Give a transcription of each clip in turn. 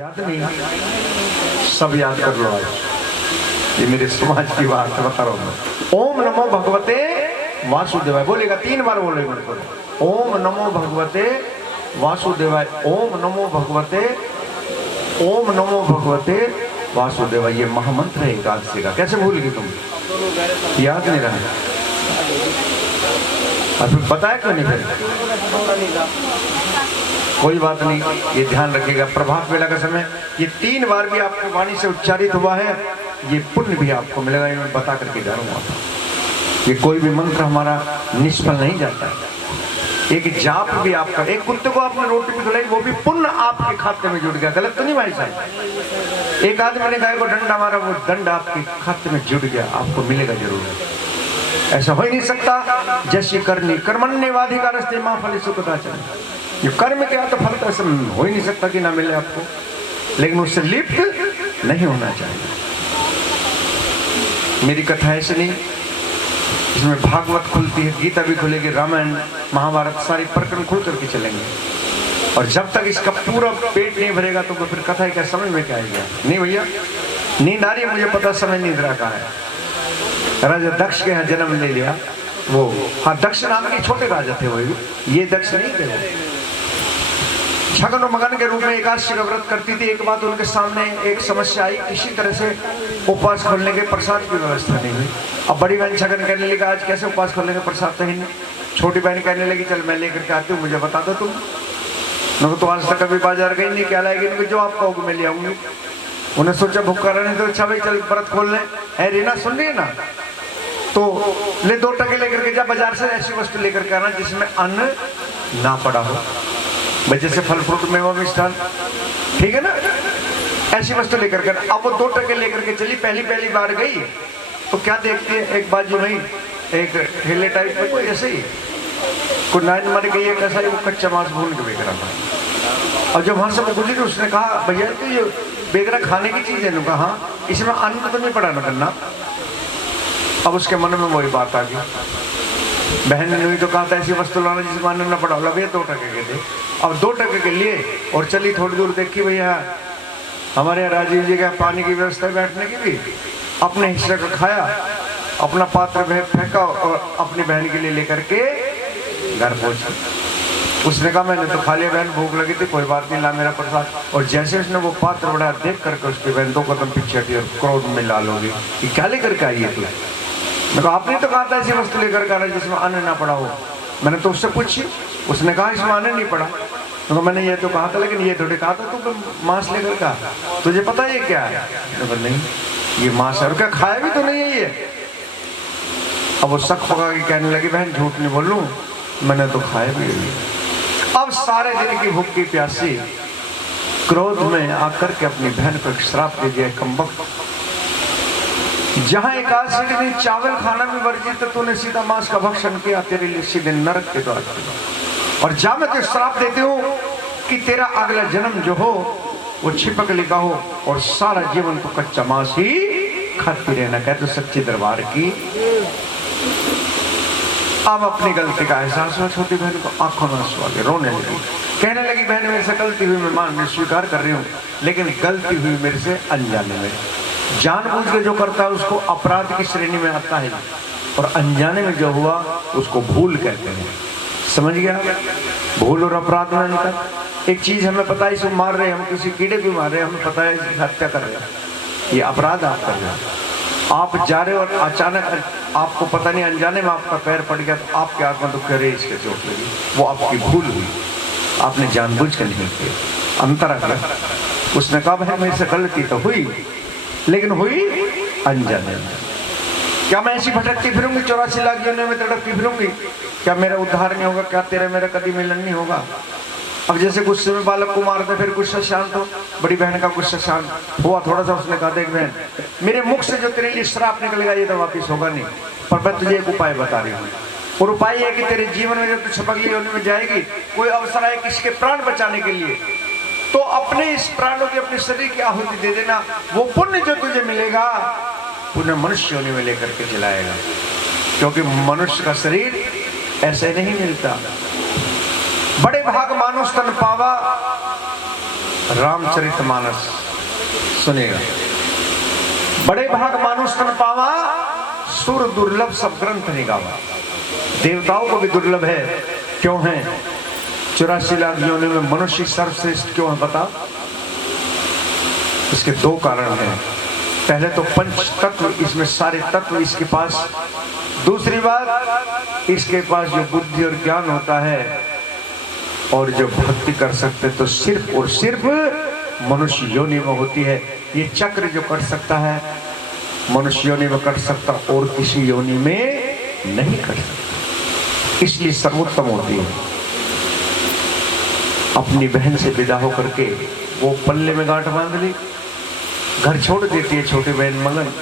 याद नहीं, सब याद कर लो आज। ये मेरे समाज की बात बता रहा हूँ। ओम नमो भगवते वासुदेवाय बोलेगा, 3 बार बोलेगा उनको। ओम नमो भगवते वासुदेवाय, ओम नमो भगवते, ओम नमो भगवते वासुदेवाय। ये महामंत्र है एकादशी का। कैसे भूल गए तुम? याद नहीं रहा? अभी बताया क्यों नहीं? फिर कोई बात नहीं, ये ध्यान रखिएगा। प्रभात वेला का समय ये 3 बार भी आपकी वाणी से उच्चारित हुआ है, ये पुण्य भी आपको मिलेगा। ये मैं बता करके जा रहा हूँ। ये कोई भी मंत्र हमारा निष्फल नहीं जाता है। एक जाप भी आपका, एक कुत्ते को आपने रोटी भी खिलाई, वो भी पुण्य आपके खाते में जुड़ गया। गलत तो नहीं भाई साहब? एक आदमी ने गाय को डंडा मारा, वो दंड आपके खाते में जुड़ गया, आपको मिलेगा जरूर। ऐसा हो ही नहीं सकता। जैसी करनी कर्मण्येवाधिकारस्ते मा फले सुखदाचन। ये कर्म क्या तो फल तो ऐसा हो ही नहीं सकता कि ना मिले आपको, लेकिन उससे लिप्त नहीं होना चाहिए। मेरी कथा ऐसे नहीं, इसमें भागवत खुलती है, गीता भी खुलेगी, रामायण महाभारत सारी प्रकरण खुल करके चलेंगे। और जब तक इसका पूरा पेट नहीं भरेगा तो फिर कथा क्या समझ में क्या आएगा? नहीं भैया, नींद आ रही है मुझे पता, समय निद्रा का है। राजा दक्ष के यहाँ जन्म ले लिया वो। हाँ, दक्ष नाम के छोटे राजा थे वो, ये दक्ष नहीं थे वो। छगन और मगन के रूप में एकादशी का व्रत करती थी। एक बात उनके सामने एक समस्या आई, किसी तरह से उपवास खोलने के प्रसाद की व्यवस्था नहीं हुई। अब बड़ी बहन छगन कहने लगी, आज कैसे उपवास खोलने के प्रसाद तो ही नहीं। छोटी बहन कहने लगी, चल मैं लेकर के आती हूँ, मुझे बता दो तुम। तो आज तक कभी बाजार गई नहीं, क्या लाएगी? जो आप कहोगे मैं ले आऊंगी। उन्हें सोचा भूखा रहने तो अच्छा भाई चल व्रत खोल लें। है रीना, सुन रही है ना? तो ले 2 टके लेकर के जा बाजार से, ऐसी वस्तु लेकर के आना जिसमें अन्न ना पड़ा हो, भाई जैसे फल फ्रूट मेवा मिष्ठान, ठीक है ना? ऐसी वस्तु लेकर के। अब वो 2 टके लेकर के चली। पहली बार गई तो क्या देखती है, एक बाजू में एक ठेले टाइप में कोई ऐसे ही कोई नाइन मर गई है, कैसा वो कच्चा मांस भून के बेच रहा था। और जब वहां से वो गुजरी तो उसने कहा, भैया तो ये बेच रहा खाने की चीज है? कहा हाँ, इसमें अन्न तो नहीं पड़ा ना करना। अब उसके मन में वही बात आ गई। बहन ने तो कहा था ऐसी वस्तु लाना जिसमें अन्न न पड़ा। भैया 2 टके के थे। अब 2 टके के लिए और चली थोड़ी दूर, देखी भैया हमारे यहाँ राजीव जी का पानी की व्यवस्था बैठने की भी, अपने हिस्से को खाया, अपना पात्र फेंका और अपनी बहन के लिए लेकर के घर पहुंचा। उसने कहा मैंने तो खा लिया बहन, भूख लगी थी, कोई बात नहीं, ला मेरा प्रसाद। और जैसे उसने वो पात्र बढ़ाया, देख करके उसकी बहन 2 कदम पीछे हटी और क्रोध में लाल हो गई कि क्या लेकर के आई है तू? मैं कहा आपने तो कहा था ऐसी वस्तु लेकर के आना जिसमें अन्न ना पड़ा हो। मैंने तो उससे पूछी, उसने कहा इसमें अन्न नहीं पड़ा। तो मैंने ये तो कहा था, लेकिन ये थोड़ी कहा था तू मांस लेकर का, तुझे पता है ये क्या है? तो नहीं, ये मांस है। और क्या खाया भी तो नहीं है ये? अब वो शक पका के कहने लगी, बहन झूठ नहीं बोल लूं, मैंने तो खाया भी नहीं। अब सारे दिन की भूख की प्यासी क्रोध में आकर के अपनी बहन को श्राप दे दिया, कमबख्त। जहां एकादशी के दिन चावल खाना भी वर्जित, तो तूने सीधा मांस का भक्षण किया, तेरे लिए सीधे नरक के द्वार। और जा मैं तुझे श्राप देती हूँ कि तेरा अगला जन्म जो हो वो छिपक लिखा हो और सारा जीवन तो कच्चा मांस ही खाती रहना। कहते सच्चे दरबार की। अब अपनी गलती का एहसास हुआ छोटी बहन को, आंखों में आंसू आ गए, रोने लगी। कहने लगी, बहन मेरे से गलती हुई, मैं मान स्वीकार कर रही हूँ, लेकिन गलती हुई मेरे से अनजाने में। जानबूझ के जो करता है उसको अपराध की श्रेणी में आता है, और अनजाने में जो हुआ उसको भूल कहते हैं। समझ गया? भूल और अपराध में अंतर। एक चीज हमें पता है इसको मार रहे, हम किसी कीड़े को मार रहे, हमें पता है हत्या कर रहे हैं, ये अपराध आप कर रहे हैं। आप जा रहे हो और अचानक आपको पता नहीं, अनजाने में आपका पैर पड़ गया तो आपके आत्मा दुख करे, इसके चोट लगी, वो आपकी भूल हुई, आपने जानबूझ कर नहीं किया। अंतर आ गया। उसने कहा भाई मेरे से गलती तो हुई, लेकिन हुई अनजाने में। क्या मैं ऐसी भटकती फिरूंगी 84 लाख योनियों में तड़पती फिरूंगी? क्या मेरा उद्धार नहीं होगा? क्या तेरा मेरा कभी मिलन नहीं होगा? अब जैसे गुस्से में बालक को मारते फिर गुस्सा शांत हो, बड़ी बहन का गुस्सा शांत हुआ थोड़ा सा। उसने कहा, देख बहन, मेरे मुख से जो तेरे लिए श्राप निकलेगा ये तो वापिस होगा नहीं, पर मैं तुझे एक उपाय बता रही हूँ। और उपाय है कि तेरे जीवन में जब तू छपकली योनि में जाएगी, कोई अवसर आए किसी के प्राण बचाने के लिए, तो अपने इस प्राणों की, अपने शरीर की आहुति दे देना। वो पुण्य जो तुझे मिलेगा पुण्य मनुष्य योनि में लेकर के चलाएगा, क्योंकि मनुष्य का शरीर ऐसे नहीं मिलता। बड़े भाग मानुष तन पावा, रामचरितमानस सुनेगा। बड़े भाग मानुष तन पावा, सुर दुर्लभ सब ग्रंथ निगावा। देवताओं को भी दुर्लभ है, क्यों है? 84 लाख योनि में मनुष्य सर्वश्रेष्ठ क्यों है बता? इसके दो कारण हैं। पहले तो पंच तत्व, इसमें सारे तत्व इसके पास। दूसरी बात, इसके पास जो बुद्धि और ज्ञान होता है और जो भक्ति कर सकते तो सिर्फ और सिर्फ मनुष्य योनि में होती है। ये चक्र जो कर सकता है मनुष्य योनि में कर सकता, और किसी योनि में नहीं कर सकता, इसलिए सर्वोत्तम होती है। अपनी बहन से विदा होकर के वो पल्ले में गांठ बांध ली, घर छोड़ देती है छोटी बहन मगन,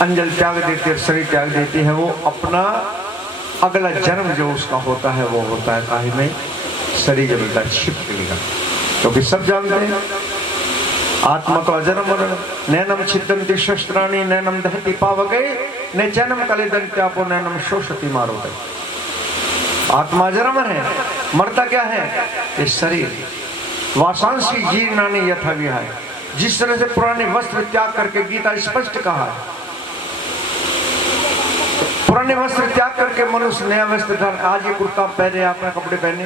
अंजल त्याग देती है, शरीर त्याग देती है। वो अपना अगला जन्म जो उसका होता है वो होता है काहे में? शरीर जब मिलता छिप मिलेगा। क्योंकि सब जानते हैं आत्मा तो अजरम नैनम छिदंती शस्त्राणी नैनम दहती पावके न जन्म कलिदंत्यापो नैनम शोषति मारोगे। आत्मा अजरम है, मरता क्या है? ये शरीर। वासांसी जीर्णानि यथा विहाय। जिस तरह से पुराने वस्त्र त्याग करके गीता स्पष्ट कहा है, पुराने वस्त्र त्याग करके मनुष्य नया वस्त्र धारण। आज ये कुर्ता पहने, आपने कपड़े पहने,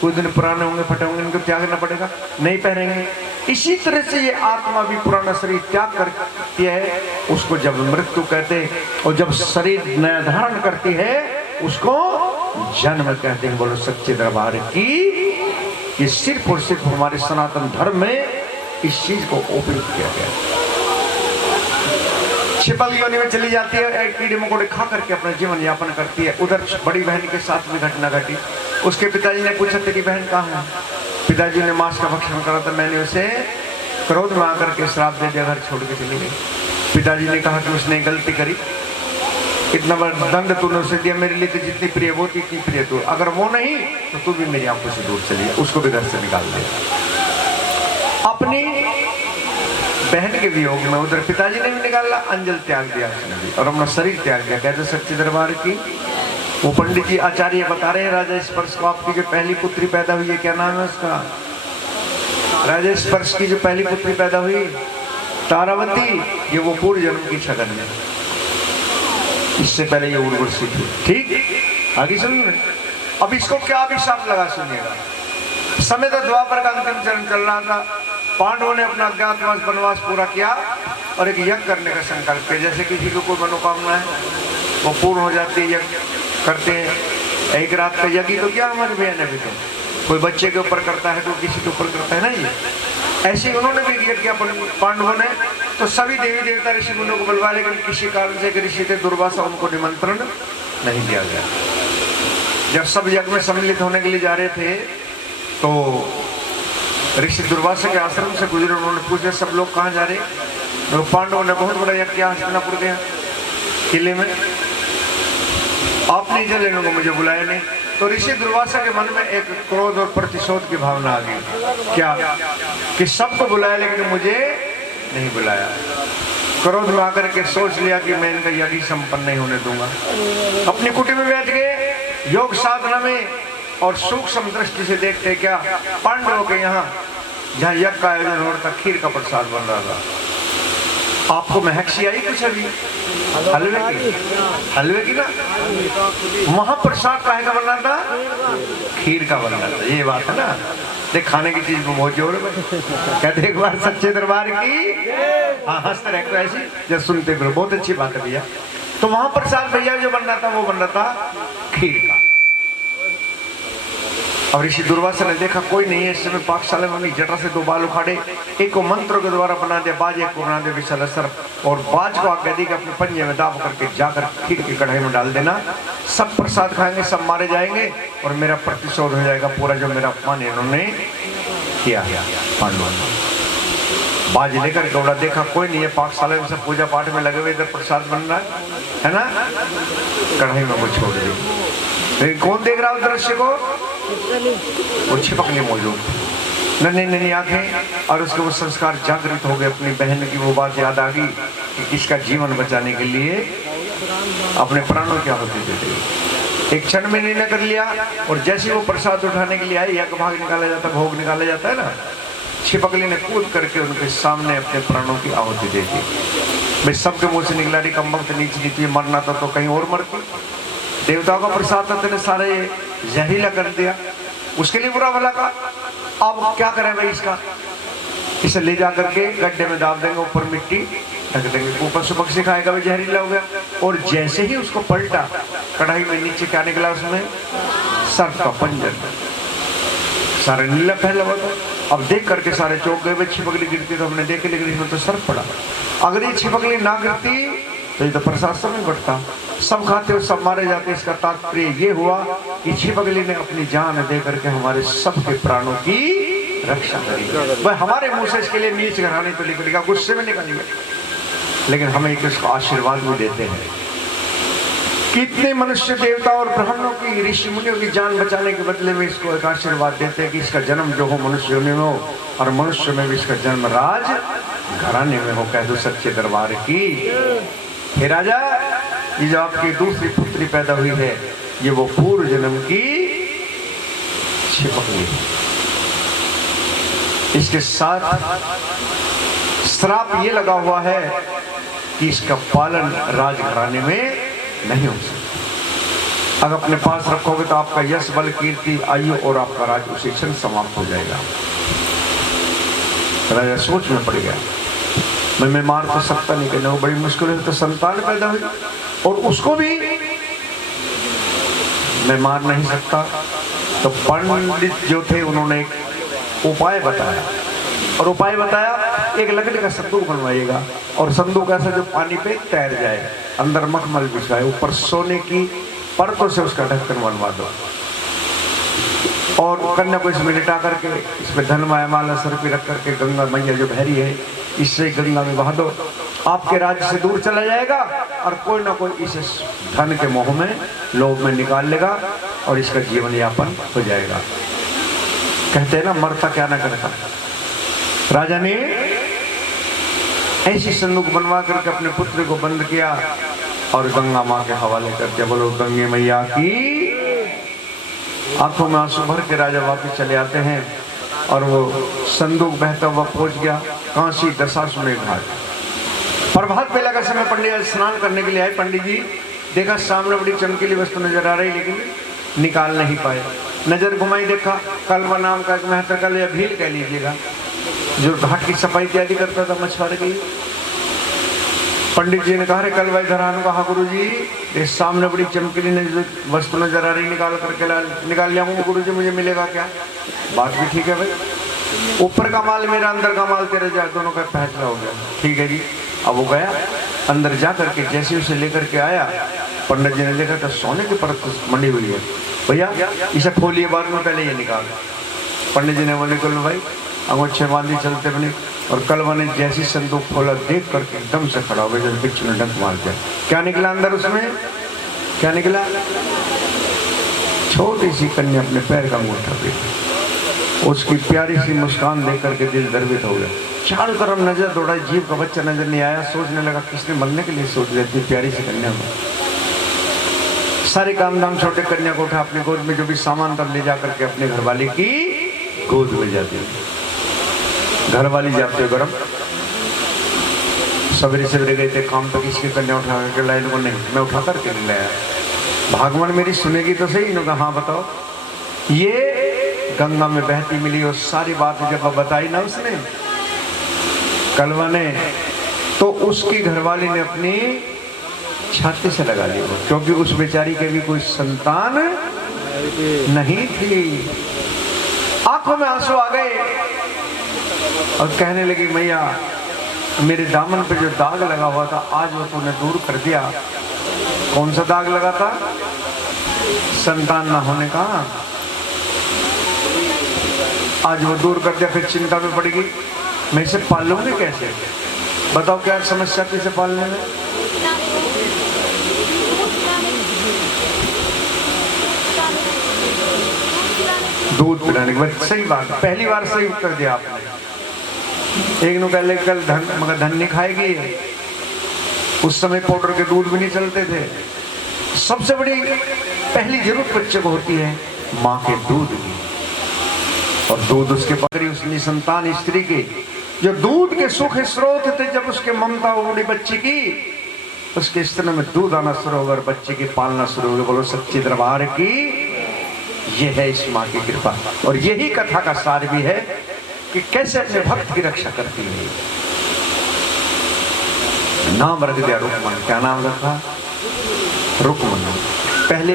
कुछ दिन पुराने होंगे, फटे होंगे, इनको त्यागना पड़ेगा, नहीं पहनेंगे। इसी तरह से ये आत्मा भी पुराना शरीर त्याग करती है, उसको जब मृत्यु कहते हैं, और जब शरीर नया धारण करती है उसको जन्म कहते हैं। बोलो सच्चे दरबार की। ये सिर्फ और सिर्फ हमारे सनातन धर्म में इस चीज को ओपन किया गया। छिपल योनि में चली जाती है, कीड़े मकोड़े खा करके अपना जीवन यापन करती है। उधर बड़ी बहन के साथ में घटना घटी। उसके पिताजी ने पूछा तेरी बहन कहाँ है? पिताजी ने मांस का भक्षण करा था, मैंने उसे क्रोध में आकर के श्राप दे दिया, घर छोड़ के चली गई। पिताजी ने कहा कि उसने गलती करी, इतना बड़ा दंड तूने उसे दिया, मेरे लिए तो जितनी प्रिय वो थी इतनी प्रिय तू, अगर वो नहीं तो तू भी मेरी आंखों से दूर चली, उसको भी घर से निकाल दे। अपनी बहन के वियोग में उधर पिताजी ने भी निकाला, अंजल त्याग दिया और अपना शरीर त्याग दिया। कहते सच्चे दरबार की। वो पंडित जी आचार्य बता रहे हैं राजा स्पर्श को, आपकी जो पहली पुत्री पैदा हुई है, क्या नाम है उसका? राजा स्पर्श की जो पहली पुत्री पैदा हुई तारावती, ये वो पूर्व जन्म की छगन है। इससे पहले ये उर्वशी थी। ठीक, आगे सुनिए। अब इसको क्या अभिशाप लगा सुनिएगा। समय तो द्वापर का अंतिम चरण चल रहा था। पांडवों ने अपना अज्ञातवास वनवास पूरा किया और एक यज्ञ करने का संकल्प किया। जैसे किसी को कोई मनोकामना है वो पूर्ण हो जाती है, यज्ञ करते हैं। एक रात का यज्ञ तो क्या हमारी बहन है भी, तो कोई बच्चे के ऊपर करता है, कोई किसी के ऊपर करता है ना। ये ऐसे उन्होंने भी यज्ञ किया पांडवों ने। तो सभी देवी देवता ऋषि मुनियों को बुलवा, लेकिन किसी कारण से ऋषि थे दुर्वासा, उनको निमंत्रण नहीं दिया गया। जब सब यज्ञ में सम्मिलित होने के लिए जा रहे थे तो ऋषि दुर्वासा के आश्रम से गुजरे। उन्होंने पूछा सब लोग कहाँ जा रहे? तो पांडवों ने बहुत बड़ा यज्ञ किया हस्तिनापुर के किले में, आपने इधर लेने को मुझे बुलाया नहीं। तो ऋषि दुर्वासा के मन में एक क्रोध और प्रतिशोध की भावना आ गई। क्या? कि सबको बुलाया लेकिन मुझे नहीं बुलाया। क्रोध में आकर के सोच लिया कि मैं इनका यज्ञ संपन्न नहीं होने दूंगा। अपनी कुटी में बैठ गए योग साधना में और सूक्ष्म दृष्टि से देखते क्या पांडवों के यहाँ जहाँ यज्ञ का आयोजन हो रहा था, खीर का प्रसाद बन रहा था। आपको महक सी आई कुछ अभी? हलवे की ना, महाप्रसाद काहे का बन रहा था? खीर का बन रहा था। ये बात है ना, देख खाने की चीज को बहुत जोर है। कहते एक बार सच्चे दरबार की। हाँ, हंसते रहे तो ऐसी जब सुनते फिर बहुत अच्छी बात है भैया। तो महाप्रसाद भैया जो बन रहा था वो बन रहा था खीर का। और ऋषि दुर्वासा ने देखा कोई नहीं है इस समय पाकशाला में, जटा से दो बाल उखाड़े, एक को मंत्र के द्वारा बना दिया बाज, एक को बना दिया विशाल असर, और बाज को आज्ञा दी कि अपने पंजे में दाब करके जाकर खीर की कढ़ाई में डाल देना। सब प्रसाद खाएंगे, सब मारे जाएंगे और मेरा प्रतिशोध हो जाएगा पूरा जो मेरा अपमान इन्होंने किया। पांडवों बाज लेकर दौड़ा, देखा कोई नहीं है पाकशाला में, सब पूजा पाठ में लगे हुए, इधर प्रसाद बन रहा है ना, कढ़ाई में वो छोड़ दी। लेकिन कौन देख रहा है उस दृश्य को? वो छिपक लिए मौजूद नन्ही नन्ही आंखें। और उसके वो संस्कार जागृत हो गए। अपनी बहन की वो बात याद आ गई कि किसका जीवन बचाने के लिए अपने प्राणों क्या होते थे। एक क्षण में निर्णय कर लिया और जैसे वो प्रसाद उठाने के लिए आए, यज्ञ भाग निकाला जाता, भोग निकाला जाता है ना, छिपकली ने कूद करके उनके सामने अपने प्राणों की आहुति दे दी। भाई सबके मुंह से निकला रही कम वक्त नीचे नीचे मरना था तो कहीं और मरती। देवताओं का प्रसाद था, तेने सारे जहरीला कर दिया, उसके लिए बुरा भला का। अब क्या करें भाई इसका, इसे ले जा करके गड्ढे में डाल देंगे, ऊपर मिट्टी ढक देंगे, ऊपर से पक्षी खाएगा, भाई जहरीला हो गया। और जैसे ही उसको पलटा, कढ़ाई में नीचे क्या निकला, उसमें सर्प का पंजर, सारे नीला फैला हुआ था। अब देख करके सारे चौंक गए, छिपकली गिरती तो हमने देखे, लेकिन इसमें तो सर्प पड़ा। अगर ये छिपकली ना गिरती तो ये तो प्रसाद सब में बढ़ता, सब खाते और सब मारे जाते। इसका तात्पर्य ये हुआ कि छिपकली ने अपनी जान दे करके हमारे सबके प्राणों की रक्षा करी। वह हमारे मुंह से इसके लिए नीच घराने तो निकलेगा, गुस्से में निकलेगा, लेकिन हमें एक इसका आशीर्वाद भी देते हैं। कितने मनुष्य देवता और ब्राह्मणों की, ऋषि मुनियों की जान बचाने के बदले में इसको एक आशीर्वाद देते हैं कि इसका जन्म जो हो मनुष्य में हो, और मनुष्य में भी इसका जन्म राज घराने में हो। कह दो सच्चे दरबार की, हे राजा, ये जो आपकी दूसरी पुत्री पैदा हुई है, ये वो पूर्व जन्म की छिपकली है। इसके साथ श्राप ये लगा हुआ है कि इसका पालन राजघराने में नहीं हो सकता। अगर अपने पास रखोगे तो आपका यश, बल, कीर्ति, आयु और आपका राज उसी क्षण समाप्त हो जाएगा। राजा सोच में पड़ गया, मैं मार तो सकता नहीं, कहना वो बड़ी मुश्किल है, तो संतान पैदा हुई और उसको भी मैं मार नहीं सकता। तो पंडित जो थे उन्होंने एक उपाय बताया, और उपाय बताया एक लकड़ी का संदूक बनवाइएगा, और संदूक ऐसा जो पानी पे तैर जाए, अंदर मखमल बिछाए, ऊपर सोने की परतों से उसका ढक्कन बनवा दो, और कन्या को इसमें लिटा करके इसमें धन माया माला सर पे रख करके गंगा मैया जो बहरी है, इससे गंगा में बहा दो। आपके राज्य से दूर चला जाएगा और कोई ना कोई इसे धन के मोह में, लोभ में निकाल लेगा और इसका जीवन यापन हो जाएगा। कहते हैं ना, मरता क्या ना करता। राजा ने ऐसी संदूक बनवा करके अपने पुत्र को बंद किया और गंगा माँ के हवाले कर दिया। बोलो गंगे मैया की। आंखों में आंसू भर के राजा वापस चले आते हैं और वो संदूक बहता हुआ पहुंच गया काशी दशाश्वमेध घाट। प्रभात बेला का समय पंडित जी स्नान करने के लिए आए। पंडित जी देखा सामने बड़ी चमकीली वस्तु नजर आ रही, लेकिन निकाल नहीं पाए। नजर घुमाई, देखा कलवा नाम का एक महत्व, कल या भील कह लीजिएगा, जो घाट की सफाई इत्यादि करता था मछुआरे की। पंडित जी ने कहा, रे कलवा इधर आने, कहा गुरु जी इस सामने बड़ी चमकीली वस्तु नजर आ रही, निकाल करके निकाल लिया हूँ गुरु जी, मुझे मिलेगा क्या? बात भी ठीक है भाई, ऊपर का माल मेरा, अंदर का माल तेरे, जा दोनों का फैसला हो गया। ठीक है जी। अब वो गया अंदर जा करके, जैसे उसे लेकर के आया, पंडित जी ने देखा तो सोने की परत मंडी हुई है। भैया इसे खोलिए, बाद में पहले ये निकाल। पंडित जी ने बोले कल भाई अंगोछे बांधी चलते बने, और कलवा ने जैसी संदूक खोला देख करके एकदम से खड़ा हो गया, जैसे बिच्छू ने डंक मार दिया। क्या निकला अंदर? उसमें क्या निकला? छोटी सी कन्या अपने पैर का अंगूठा भी। उसकी प्यारी सी मुस्कान देख करके दिल गर्वित हो गया। चारों तरफ नजर दौड़ाई, जीव का बच्चा नजर नहीं आया। सोचने लगा किसने मरने के लिए सोच लेती प्यारी सी कन्या में। सारे काम धाम छोटे कन्या को उठा अपनी गोद में, जो भी सामान तब ले जा करके अपने घरवाली की गोद में जाती। घरवाली जाते हो गरम, सवेरे सवेरे गए थे काम पे, किसकी कन्या उठा करके लाए? लोगों नहीं, मैं उठा करके नहीं लाया। भगवान मेरी सुनेगी तो सही। इन्होंने कहा हाँ बताओ। ये गंगा में बहती मिली, और सारी बात जब बताई ना उसने, कलवा ने, तो उसकी घरवाली ने अपनी छाती से लगा ली, क्योंकि उस बेचारी के भी कोई संतान नहीं थी। आंखों में आंसू आ गए और कहने लगी, मैया मेरे दामन पे जो दाग लगा हुआ था आज वो तूने दूर कर दिया। कौन सा दाग लगा था? संतान ना होने का। आज वो दूर कर दिया। फिर चिंता में पड़ेगी, मैं इसे पाल लूंगी कैसे? बताओ क्या समस्या थी इसे पालने में? दूध पिलाने के बाद। सही बात, पहली बार सही उत्तर दिया आपने। एक नु कह ले कल धन, मगर धन नहीं खाएगी। उस समय पाउडर के दूध भी नहीं चलते थे। सबसे बड़ी पहली जरूरत बच्चे को होती है माँ के दूध की। और दूध उसके बकरी उस निसंतान स्त्री के जो दूध के सुख स्रोत थे, जब उसके ममता उड़ी बच्ची की, उसके स्तन में दूध आना शुरू होगा और बच्चे की पालना शुरू होगी। बोलो सच्चे दरबार की। यह है इस माँ की कृपा। और यही कथा का सार भी है कि कैसे अपने भक्त की रक्षा करती है। नाम रख दिया रुकमन। क्या नाम रखा? रुकमन। पहले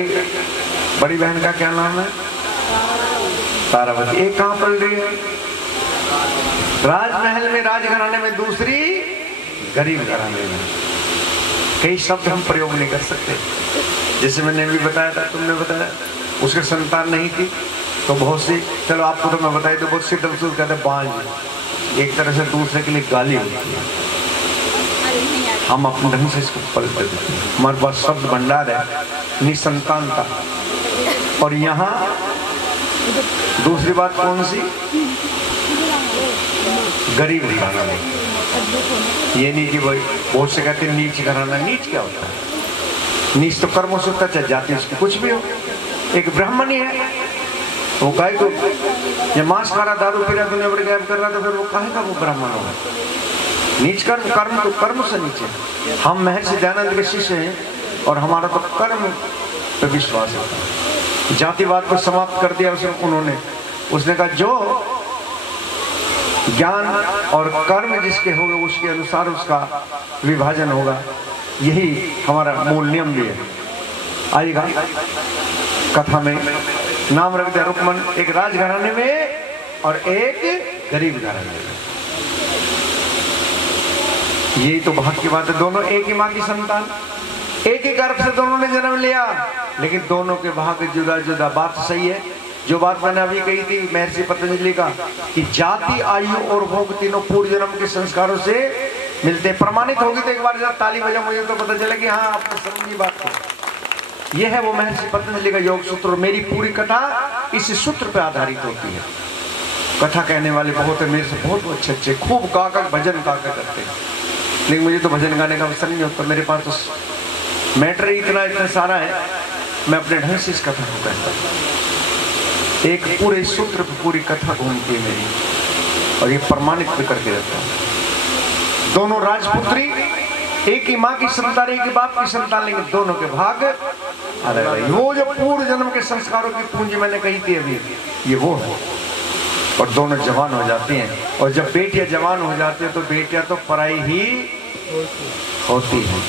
बड़ी बहन का क्या नाम है? तारावती। एक कहां पल रही है? राजमहल में, राजघराने में। दूसरी गरीब घराने में। कई शब्द हम प्रयोग नहीं कर सकते। जैसे मैंने भी बताया था, तुमने बताया, उसके संतान नहीं थी तो बहुत सी, चलो आपको तो मैं बताई, तो बहुत सी दलसूल कहते बांझ, एक तरह से दूसरे के लिए गाली होती है। हम अपने ढंग से इसको पलट देते हैं। हमारे पास शब्द भंडार है, निसंतानता। और यहाँ दूसरी बात कौन सी? गरीब घराना। ये नहीं कि भाई बहुत से कहते हैं नीच घराना। नीच क्या होता है? नीच तो कर्मों से होता है, जाति उसकी कुछ भी हो। एक ब्राह्मण ही है, वो काहे को ये मांस खा रहा, दारू पी रहा, दुनिया भर गायब कर रहा, तो फिर वो काहे का वो ब्राह्मण होगा? नीच कर्म, कर्म तो कर्म से नीचे। हम महर्षि दयानंद के शिष्य हैं और हमारा तो कर्म पे विश्वास है। जातिवाद को समाप्त कर दिया उन्होंने। उसने कहा जो ज्ञान और कर्म जिसके होंगे उसके अनुसार उसका विभाजन होगा। यही हमारा मूल नियम भी है। आइएगा कथा में। नाम रख दिया रुकमन, एक राजघराने में और एक गरीब घराने में। यही तो भाग्य की बात है। दोनों एक ही माँ की संतान, एक ही गर्भ से दोनों ने जन्म लिया, लेकिन दोनों के भाग्य जुदा जुदा। बात सही है जो बात मैंने अभी कही थी महर्षि पतंजलि का, कि जाति, आयु और भोग तीनों पूर्व जन्म के संस्कारों से मिलते। प्रमाणित होगी तो एक बार जरा ताली बजाओ, मुझे तो पता चले कि हाँ आपको समझी बात को। यह है वो महर्षि पतंजलि का योग सूत्र। मेरी पूरी कथा इस सूत्र पे आधारित होती है। कथा कहने वाले बहुत है, मेरे से बहुत अच्छे अच्छे, खूब गाकर भजन गाकर करते हैं, लेकिन मुझे तो भजन गाने का अवसर नहीं होता। मेरे पास तो मैटर इतना सारा है, मैं अपने ढंग से इस कथा को कहता हूँ। एक पूरे सूत्र पर पूरी कथा घूमती है मेरी, और ये प्रमाणित भी करके रहता हूँ। दोनों राजपुत्री, एक ही माँ की संतान, एक ही बाप की संतान, लेकिन दोनों के भाग अलग अलग। वो जो पूर्व जन्म के संस्कारों की पूंजी मैंने कही थी अभी, ये वो है। और दोनों जवान हो जाती हैं, और जब बेटियां जवान हो जाती हैं तो बेटियां तो पराई ही होती हैं।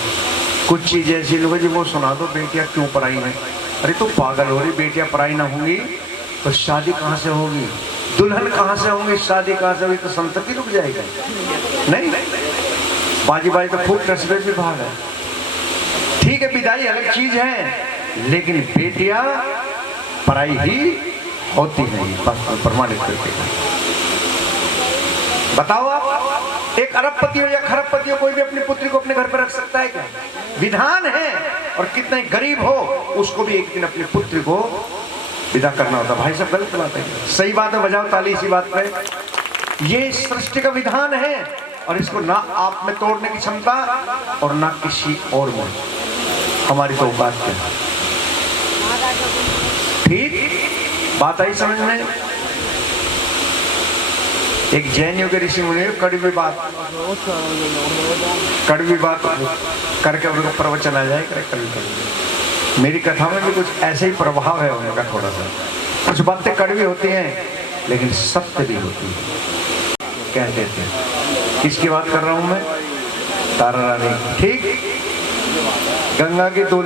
कुछ चीज ऐसी लोग जी वो सुना दो, बेटियां क्यों पराई हैं? अरे तो पागल हो रही, बेटियां पराई ना होंगी तो शादी कहाँ से होगी? दुल्हन कहाँ से होंगी? शादी कहाँ से होगी? तो संतति रुक जाएगी। नहीं, बाजी बाजी तो खूब कस्बे भी भाग है। ठीक है, विदाई अलग चीज है, लेकिन बेटियां पराई ही होती नहीं। प्रमाणित करके बताओ आप, एक अरबपति हो या खरबपति हो, कोई भी अपनी पुत्री को अपने घर पर रख सकता है क्या? विधान है। और कितने गरीब हो उसको भी एक दिन अपनी पुत्री को विदा करना होता। भाई साहब गलत बात है, सही बात है, बजाओ ताली इसी बात पे। ये सृष्टि का विधान है और इसको ना आप में तोड़ने की क्षमता और ना किसी और में। हमारी तो बात है। ठीक बात आई समझ में? एक जैनियों के ऋषि मुनि कड़वी बात करके उनको प्रवचन आ जाए कभी। मेरी कथा में भी कुछ ऐसे ही प्रभाव है उनका। थोड़ा सा कुछ बातें कड़वी होती हैं लेकिन सत्य भी होती है। कहते थे, किसकी बात कर रहा हूं मैं? तारा रानी। ठीक, गंगा के दो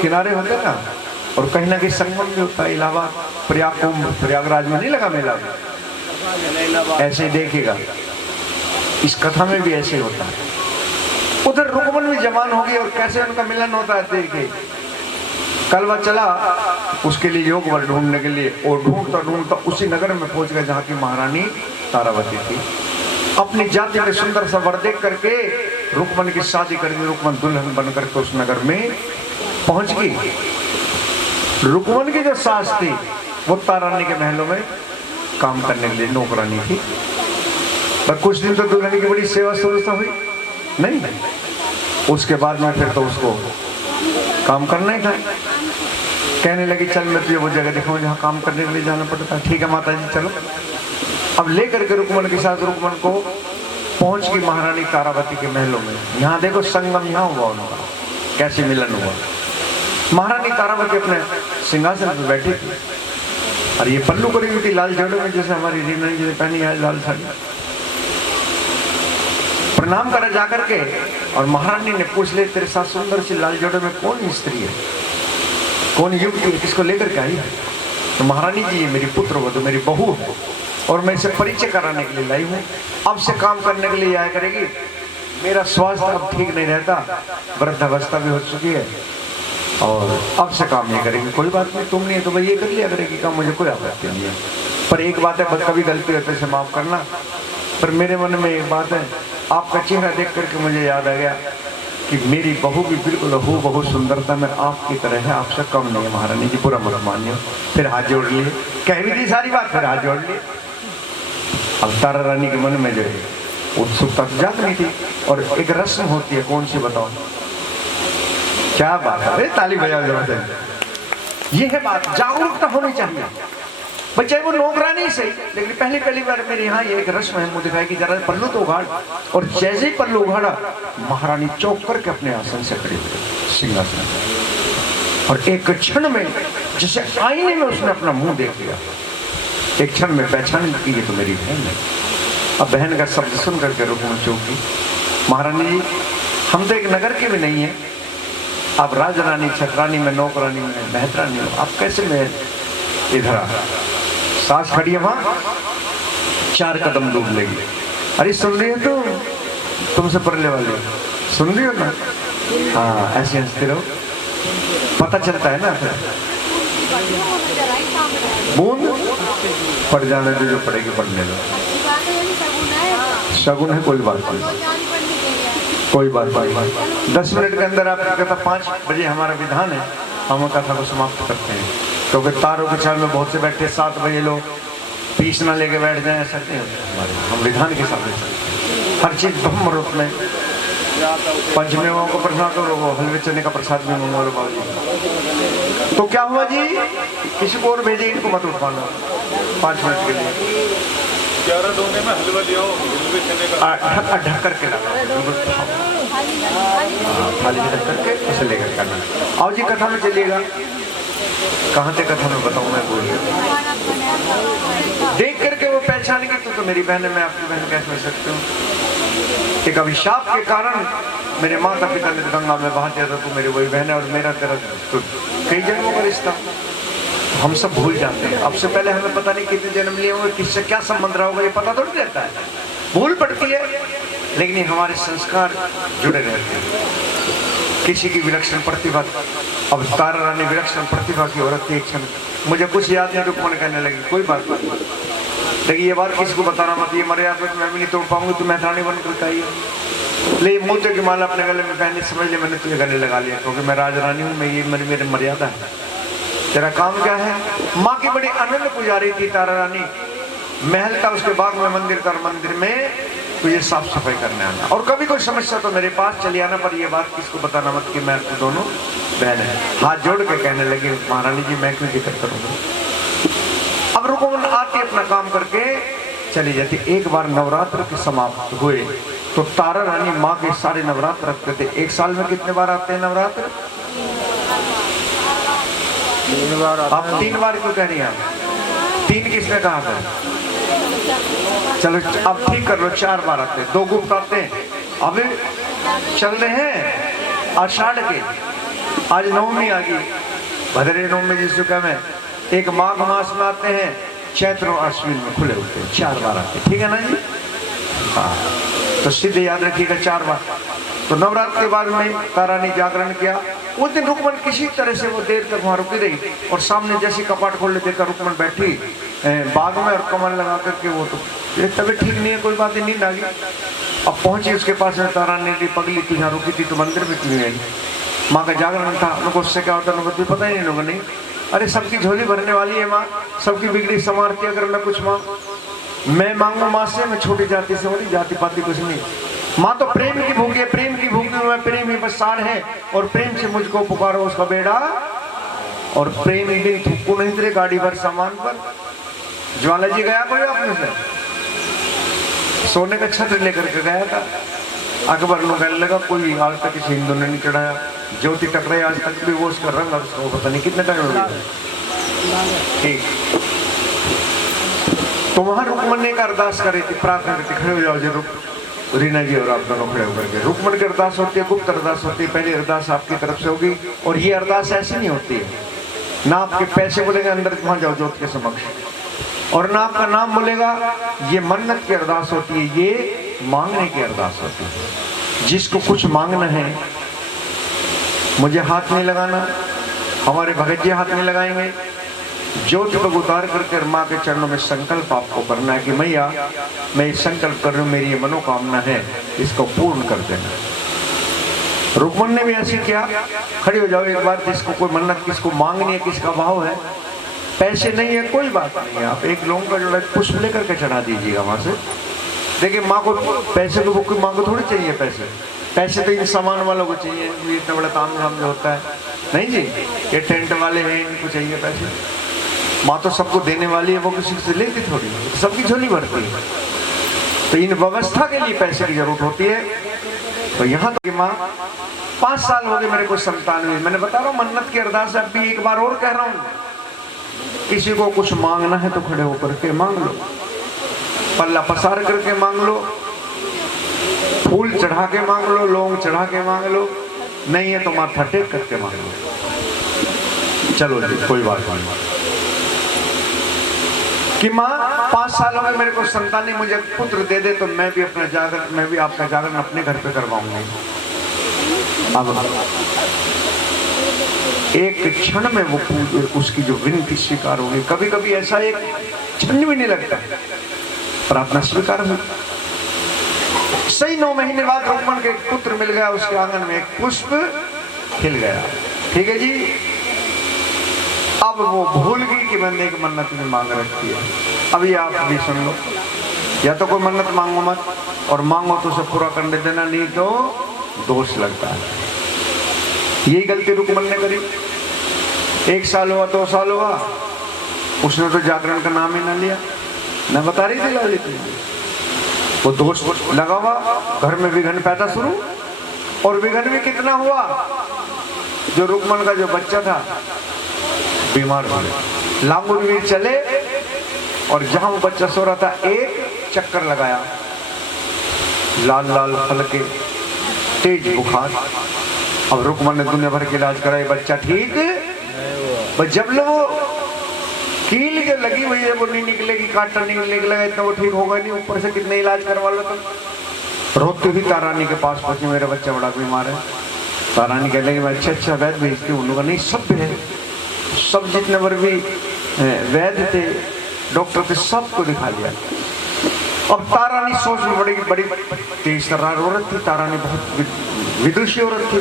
किनारे होते ना, और कहीं ना कहीं संगम भी होता है। इलाहाबाद प्रयागराज में नहीं लगा मेला, ऐसे देखिएगा। इस कथा में भी ऐसे होता है। उधर रुकमन भी जवान होगी और कैसे उनका मिलन होता है देखिए। कलवा चला उसके लिए योग बल ढूंढने के लिए, और ढूंढता उसी नगर में पहुंच गया जहाँ की महारानी तारावती थी। अपनी जाति में सुंदर सा वर देख करके रुकमन की शादी कर दी। रुकमन दुल्हन बनकर के उस नगर में पहुंच गई। रुकमन की जो सास थी वो तारानी के महलों में काम करने के लिए नौकरानी थी। पर कुछ दिन तो दुल्हन की बड़ी सेवा शुरू हुई नहीं, उसके बाद में फिर तो उसको काम करना ही था। कहने लगी चल मैं तुझे वो जगह दिखाऊं जहाँ काम करने के लिए जाना पड़ता है। ठीक है माता जी चलो। अब लेकर के रुक्मन के साथ रुक्मन को पहुंच गई महारानी तारावती के महलों में। यहाँ देखो संगम यहाँ हुआ उनका, कैसे मिलन हुआ। महारानी तारावती अपने सिंहासन पर बैठी थी और ये पल्लू करी हुई थी लाल जोड़े में, जैसे हमारी रीना जी ने पहनी है लाल साड़ी। प्रणाम करा जाकर के और महारानी ने पूछ ले, तेरे साथ सुंदर सी लाल जोड़े में कौन स्त्री है, कौन युवती है, किसको लेकर के आई है? तो महारानी जी ये मेरी पुत्र वधू, मेरी बहू है और मैं इसे परिचय कराने के लिए लाई हूँ। अब से काम करने के लिए आया करेगी। मेरा स्वास्थ्य अब ठीक नहीं रहता, वृद्धावस्था भी हो चुकी है और अब से काम नहीं करेगी। कोई बात नहीं, तुम नहीं है तो भाई ये कर लिया करेगी काम, मुझे कोई आपत्ति नहीं है। पर एक बात है, कभी गलती होते से माफ करना। पर मेरे मन में एक बात है, आपका चेहरा देख करके मुझे याद आ गया कि मेरी बहू भी बिल्कुल हूबहू सुंदरता में आपकी तरह है, आपसे कम नहीं है महारानी जी, बुरा मत मानियो। फिर हाथ जोड़ लिए, कह भी दी सारी बात, फिर हाथ जोड़ लिए। अब तारा रानी के मन में जो है उत्सुकता तो जाग नहीं थी और एक रस्म होती है, कौन सी बताओ? क्या बात है, अरे ताली बजाओ जरा से। ये है बात, जागरूकता होनी चाहिए। बच्चे वो नौकरानी सही, लेकिन पहली बार मेरे यहाँ ये एक रस्म है, मुझे दिखाई कि जरा पल्लू तो उघाड़। और जैसे ही पल्लू उघाड़ा, महारानी चौंक करके अपने आसन से खड़ी हुई सिंहासन और एक क्षण में जैसे आईने में उसने अपना मुंह देख लिया। एक क्षण में पहचान की ये तो मेरी बहन है। अब बहन का शब्द सुन करके रुकमन चौंकी। महारानी जी, हम तो एक नगर के भी नहीं है, आप राजरानी, छतरानी में, नौकरानी में, मेहतरानी हो, आप कैसे में इधर आ? सास खड़ी है वहां, 4 कदम दूर लेगी। अरे सुन रही हो तुमसे पढ़ने वाले, सुन रही हो ना? हाँ, ऐसे हंसते रहो, पता चलता है ना। बूंद पड़ जाने दो, जो पड़ेगी पढ़ने दो। शगुन है, कोई बात नहीं, कोई बात नहीं। 10 मिनट के अंदर आपकी कथा 5 बजे हमारा विधान है, हम कथा को समाप्त करते हैं। क्योंकि तारों के चाल में बहुत से बैठे, 7 बजे लोग पीस ना लेके बैठ जाए, ऐसा नहीं होता हमारे। हम विधान के साथ हर चीज ब्रह्म रूप में। पंचमेवाओं को प्रसाद करो, हलवे चने का प्रसाद भी मंगवा लो बाबू। तो क्या हुआ जी, किसी को और भेजे, इनको मत उठाना 5 मिनट के लिए। 11 दोने में हलवा ले आओ, हलवे चने का ढक करके थाली में ढक करके उसे लेकर करना। आओ जी, कथा में चलिएगा। कहाँ से कथा में बताऊँ, मैं बोल देख करके वो पहचान की, तो मेरी बहन है, मैं आपकी बहन कैसे हो सकती हूँ? एक अभिशाप के कारण मेरे माता पिता ने गंगा में बहा दिया था, तो मेरी वही बहन है और मेरा तेरा तो कई जन्मों का रिश्ता हम सब भूल जाते हैं। अब से पहले हमें पता नहीं कितने जन्म लिए होंगे, किससे क्या संबंध रहा होगा, ये पता थोड़ी रहता है, भूल पड़ती है। लेकिन ये हमारे संस्कार जुड़े रहते हैं। किसी की विलक्षण प्रतिभा, अब तारा रानी विलक्षण प्रतिभा की औरत थी। एक क्षण मुझे कुछ याद नहीं, रुकमन कहने लगी, कोई बात नहीं, लेकिन ये बात किसी को बताना मत, ये मर्यादा तो मैं भी नहीं तोड़ पाऊंगी, तो मेहरानी बन कर आई है। ले मोती की माला अपने गले में पहने, समझ ले मैंने तुझे गले लगा लिया, क्योंकि मैं राजरानी हूँ, मैं ये मेरी मर्यादा है। तेरा काम क्या है? माँ की बड़ी अनन्य पुजारी थी तारा रानी, महल था, उसके बाग में मंदिर था, मंदिर में तो ये साफ सफाई करने आना, और कभी कोई समस्या तो मेरे पास चली आना। पर ये बात किसको बताना मत कि मैं तो दोनों बहन है। हाथ जोड़ के कहने लगे, महारानी जी मैं क्यों जिक्र करूंगा। अब रुकमन आती, अपना काम करके चली जाती। एक बार नवरात्र के समाप्त हुए तो तारा रानी माँ के सारे नवरात्र रखते थे। 1 साल में कितने बार आते हैं नवरात्र? 3 बार। आप 3 बार क्यों कह रही हैं? 3 किसने कहा था? चलो अब ठीक कर लो, 4 बार आते हैं, 2 गुप्त आते हैं। अभी चल रहे हैं आषाढ़ के, आज नवमी आ गई, भद्रे नवमी जिसको कहते हैं। एक माघ मास में आते हैं, चैत्र और अश्विन में खुले होते हैं, 4 बार आते हैं, ठीक है ना जी? हाँ, तो सिद्ध याद रखिएगा 4 बार। तो नवरात्र के बाद में तारा ने जागरण किया। उस दिन रुकमन किसी तरह से वो देर तक वहाँ रुकी रही, और सामने जैसे कपाट खोल लेते का रुकमन बैठी बाग में और कमल लगा करके, वो तो तबीयत ठीक नहीं है, कोई बात नहीं, नींद आ गई। अब पहुंची उसके पास में, तारा ने दी पगली, तू यहाँ रुकी थी तो मंदिर में क्यों आई? माँ का जागरण था, उनको उससे क्या होता है तुझे पता ही नहीं होगा। नहीं, अरे सबकी झोली भरने वाली है माँ, सबकी बिगड़ी संवारती। अगर मैं कुछ मैं मांगू माँ से, मैं छोटी जाति से होगी, जाति पाति कुछ नहीं। माँ तो प्रेम की भूखी है, प्रेम की भूखी हूँ मैं, प्रेम ही बस सार है, और प्रेम से मुझको पुकारो उसका बेड़ा, और प्रेम बिन थुक्कू नहीं तेरे गाड़ी भर सामान पर। ज्वाला जी गया कोई अपने से? सोने का छत्र लेकर के गया था। अकबर ने कहने लगा कोई आज तक किसी हिंदू ने नहीं चढ़ाया, ज्योति टकराई आज तक भी वो उसका रंग और उसको पता नहीं कितने टाइम हो गया। ठीक, तो वहां रुकमन ने एक अरदास करी थी, प्रार्थना करती, खड़े हो जाओ जी रीना जी और आप दोनों खड़े होकर के। रुकमन की अरदास होती है, गुप्त अरदास होती है, पहली अरदास आपकी तरफ से होगी। और ये अरदास ऐसी नहीं होती है, ना आपके पैसे बोलेंगे अंदर वहां जाओ ज्योत के समक्ष, और ना आपका नाम बोलेगा। ये मन्नत की अरदास होती है, ये मांगने की अरदास होती है। जिसको कुछ मांगना है, मुझे हाथ नहीं लगाना, हमारे भगत जी हाथ नहीं लगाएंगे, ज्योति को उतार करके माँ के चरणों में संकल्प आपको करना है कि मैया मैं संकल्प कर रहा हूँ, मेरी ये मनोकामना है, इसको पूर्ण कर देना। रुकमन ने भी ऐसे किया। खड़ी हो जाओ एक बार, जिसको कोई मन्नत, किसको मांगनी है, किसका भाव है, पैसे नहीं है कोई बात नहीं है, आप एक लोगों का जो है पुष्प लेकर के चढ़ा दीजिएगा वहां से। देखिए माँ को पैसे को कोई माँ को थोड़ी चाहिए पैसे तो इन सामान वालों को चाहिए, इतना बड़ा काम धाम जो होता है नहीं जी, ये टेंट वाले हैं इनको चाहिए पैसे। माँ तो सबको देने वाली है, वो किसी से लेती थोड़ी, सबकी झोली भरती है। तो इन व्यवस्था के लिए पैसे की जरूरत होती है। तो यहाँ तो माँ 5 साल हो गए मेरे को संतान हुई, मैंने बता रहा हूँ मन्नत की अरदास अब भी एक बार और कह रहा हूँ, किसी को कुछ मांगना है तो खड़े होकर के मांग लो, पल्ला पसार करके मांग लो, फूल चढ़ा के मांग लो, लौंग चढ़ा के मांग लो, नहीं है तो माथा टेक करके मांग लो। चलो जी कोई बात नहीं कि माँ 5 सालों में मेरे को संतान ने मुझे पुत्र दे दे तो मैं भी अपना जागरण, मैं भी आपका जागरण अपने घर पे करवाऊंगा। अब एक क्षण में वो उसकी जो विनती स्वीकार होगी। कभी कभी ऐसा एक क्षण भी नहीं लगता, प्रार्थना स्वीकार हुई। सही 9 महीने बाद रुकमन के पुत्र मिल गया, उसके आंगन में एक पुष्प खिल गया। ठीक है जी, अब वो भूल गई कि मैंने एक मन्नत में मांग रखी है। अब ये आप भी सुन लो, या तो कोई मन्नत मांगो मत, और मांगो तो उसे पूरा करने देना, नहीं तो दोष लगता है। यही गलती रुकमन ने करी। 1 साल हुआ, 2 साल हुआ, उसने तो जागरण का नाम ही ना लिया। मैं बता रही थी लाली, वो दोष लगा हुआ, घर में विघन पैदा शुरू। और विघन भी कितना हुआ, जो रुकमन का जो बच्चा था बीमार हो गया, लांगुर भी चले, और जहां वो बच्चा सो रहा था एक चक्कर लगाया, लाल लाल फलके, तेज बुखार। अब रुकमन ने दुनिया भर के इलाज कराया, बच्चा ठीक, बस जब लोग कील जो लगी हुई है वो नहीं निकलेगी, कांटा नहीं निकलेगा, इतना वो ठीक होगा नहीं, ऊपर से कितने इलाज करवा लो तुम। रोते हुई तारानी के पास पहुंची, मेरा बच्चा बड़ा बीमार है। तारानी कहने लगी मैं अच्छा वैद्य भेजती हूँ। उन लोगों नहीं, सब है, सब जितने भर भी वैद्य थे, डॉक्टर थे, सबको दिखा लिया। अब तारानी सोच में बड़ी तेज तर्रार औरत थी, तारानी बहुत विदुषी औरत थी।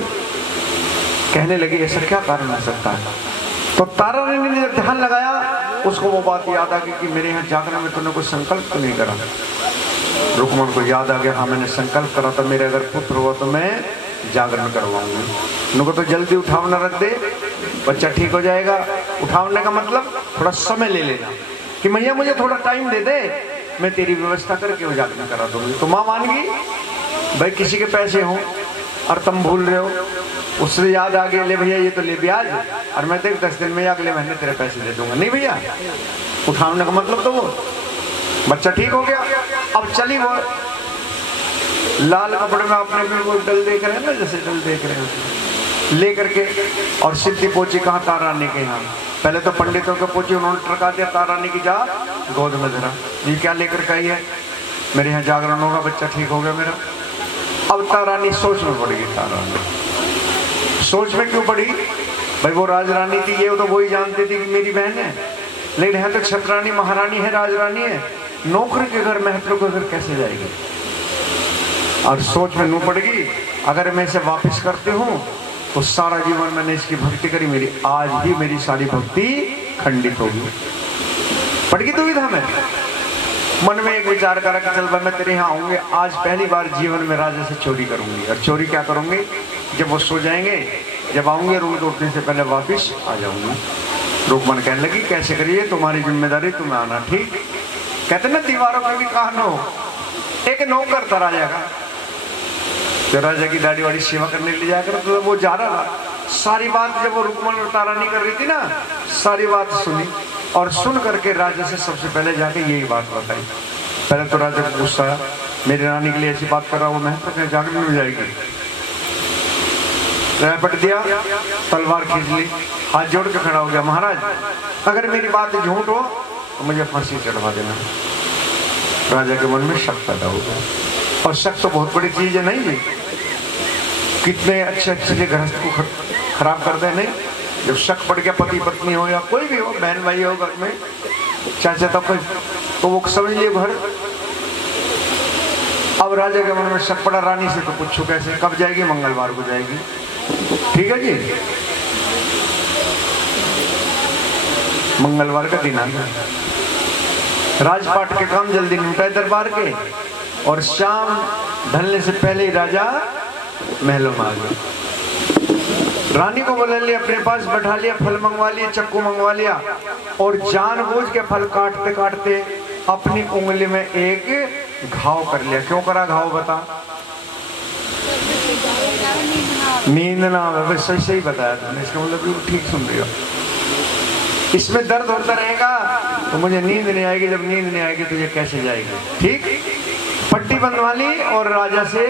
कहने लगी ऐसा क्या कारण हो सकता है। तो तारानी ने जब ध्यान लगाया, उसको वो बात याद आ गई कि मेरे यहाँ जागरण में तूने कोई संकल्प तो नहीं करा। रुकमन को याद आ गया, हाँ मैंने संकल्प करा था, मेरे अगर पुत्र हुआ तो मैं जागरण करवाऊंगी। उनको तो जल्दी उठावना रख दे, बच्चा ठीक हो जाएगा। उठावने का मतलब थोड़ा समय ले लेना कि मैया मुझे थोड़ा टाइम दे दे, मैं तेरी व्यवस्था करके वो जागरण करा दूंगी। तो माँ मान गई। भाई किसी के पैसे हों और तुम भूल रहे हो, उससे याद आ गया, ले भैया ये तो ले ब्याज, और मैं देख 10 दिन में अगले महीने तेरे पैसे दे दूंगा। नहीं भैया, उठाने का मतलब तो वो बच्चा ठीक हो गया। अब चली वो लाल कपड़े में अपने भी वो डल देख रहे हैं ना, जैसे डल देख रहे हैं, ले करके और सिद्धि पहुंची कहाँ, तारानी के यहाँ। पहले तो पंडितों को पहुंची, उन्होंने ट्रका दिया, तारानी की जा गोद में धरा, ये क्या लेकर के आई है, मेरे यहाँ जागरण होगा, बच्चा ठीक हो गया मेरा। अब तारानी सोच में पड़ गई। तारानी सोच में क्यों पड़ी, भाई वो राजरानी थी, ये तो वही जानती थी कि मेरी बहन है, लेकिन है तो छत्रानी महारानी है, राजरानी है, नौकर के घर महत्व के घर कैसे जाएगी। और सोच में नू पड़ गई, अगर मैं इसे वापस करती हूँ तो सारा जीवन मैंने इसकी भक्ति करी, मेरी आज ही मेरी सारी भक्ति खंडित होगी। पड़ गई दुविधा में। मन में एक विचार करा कि चल भाई मैं तेरे यहाँ आऊंगे, आज पहली बार जीवन में राजा से चोरी करूंगी। और चोरी क्या करूंगी, जब वो सो जाएंगे, जब आऊंगे रोज उठने से पहले वापिस आ जाऊंगी। रुकमन कहने लगी कैसे करिए, तुम्हारी जिम्मेदारी, तुम्हें आना। ठीक कहते ना, दीवारों पे भी कान हो, एक नौकर था राजा का, तो राजा की दाढ़ी वाड़ी सेवा करने ले जाया कर, तो वो जा रहा था। सारी बात जब वो रुक्मणी और तारा नहीं कर रही थी ना, सारी बात सुनी और सुन करके राजा से सबसे पहले जाके यही बात बताई। पहले तो राजा को गुस्सा आया, मेरी रानी के लिए ऐसी बात कर रहा हूँ मैं, तो जागरण में जाएगी। रैपट दिया, तलवार खींच ली, हाथ जोड़ के खड़ा हो गया, महाराज अगर मेरी बात झूठ हो तो मुझे फांसी चढ़वा देना। राजा के मन में शक पैदा हो गया, और शक तो बहुत बड़ी चीज है नहीं जी, कितने अच्छे अच्छे गृहस्थ को खराब कर दे। नहीं, जब शक पड़ गया, पति पत्नी हो या कोई भी हो, बहन भाई हो घर में, चाचा तो कोई, तो वो समझ लिए घर। अब राजा के मन में शक पड़ा, रानी से तो पूछो कैसे, कब जाएगी, मंगलवार को जाएगी, ठीक है जी। मंगलवार का दिन आ गया, राजपाट के काम जल्दी निपटाए दरबार के, और शाम ढलने से पहले ही राजा महलों में आ गया। रानी को बुला लिया, अपने पास बैठा लिया, फल मंगवा लिया, चक्कू मंगवा लिया, और जानबूझ के फल काटते काटते अपनी उंगली में एक घाव कर लिया। क्यों करा घाव बता? नींद ना आवे, बस सही बताया तुमने, इसका मतलब ठीक सुन रही हो। इसमें दर्द होता रहेगा तो मुझे नींद नहीं आएगी, जब नींद नहीं आएगी तुझे कैसे जाएगी, ठीक। पट्टी बंधवा ली और राजा से,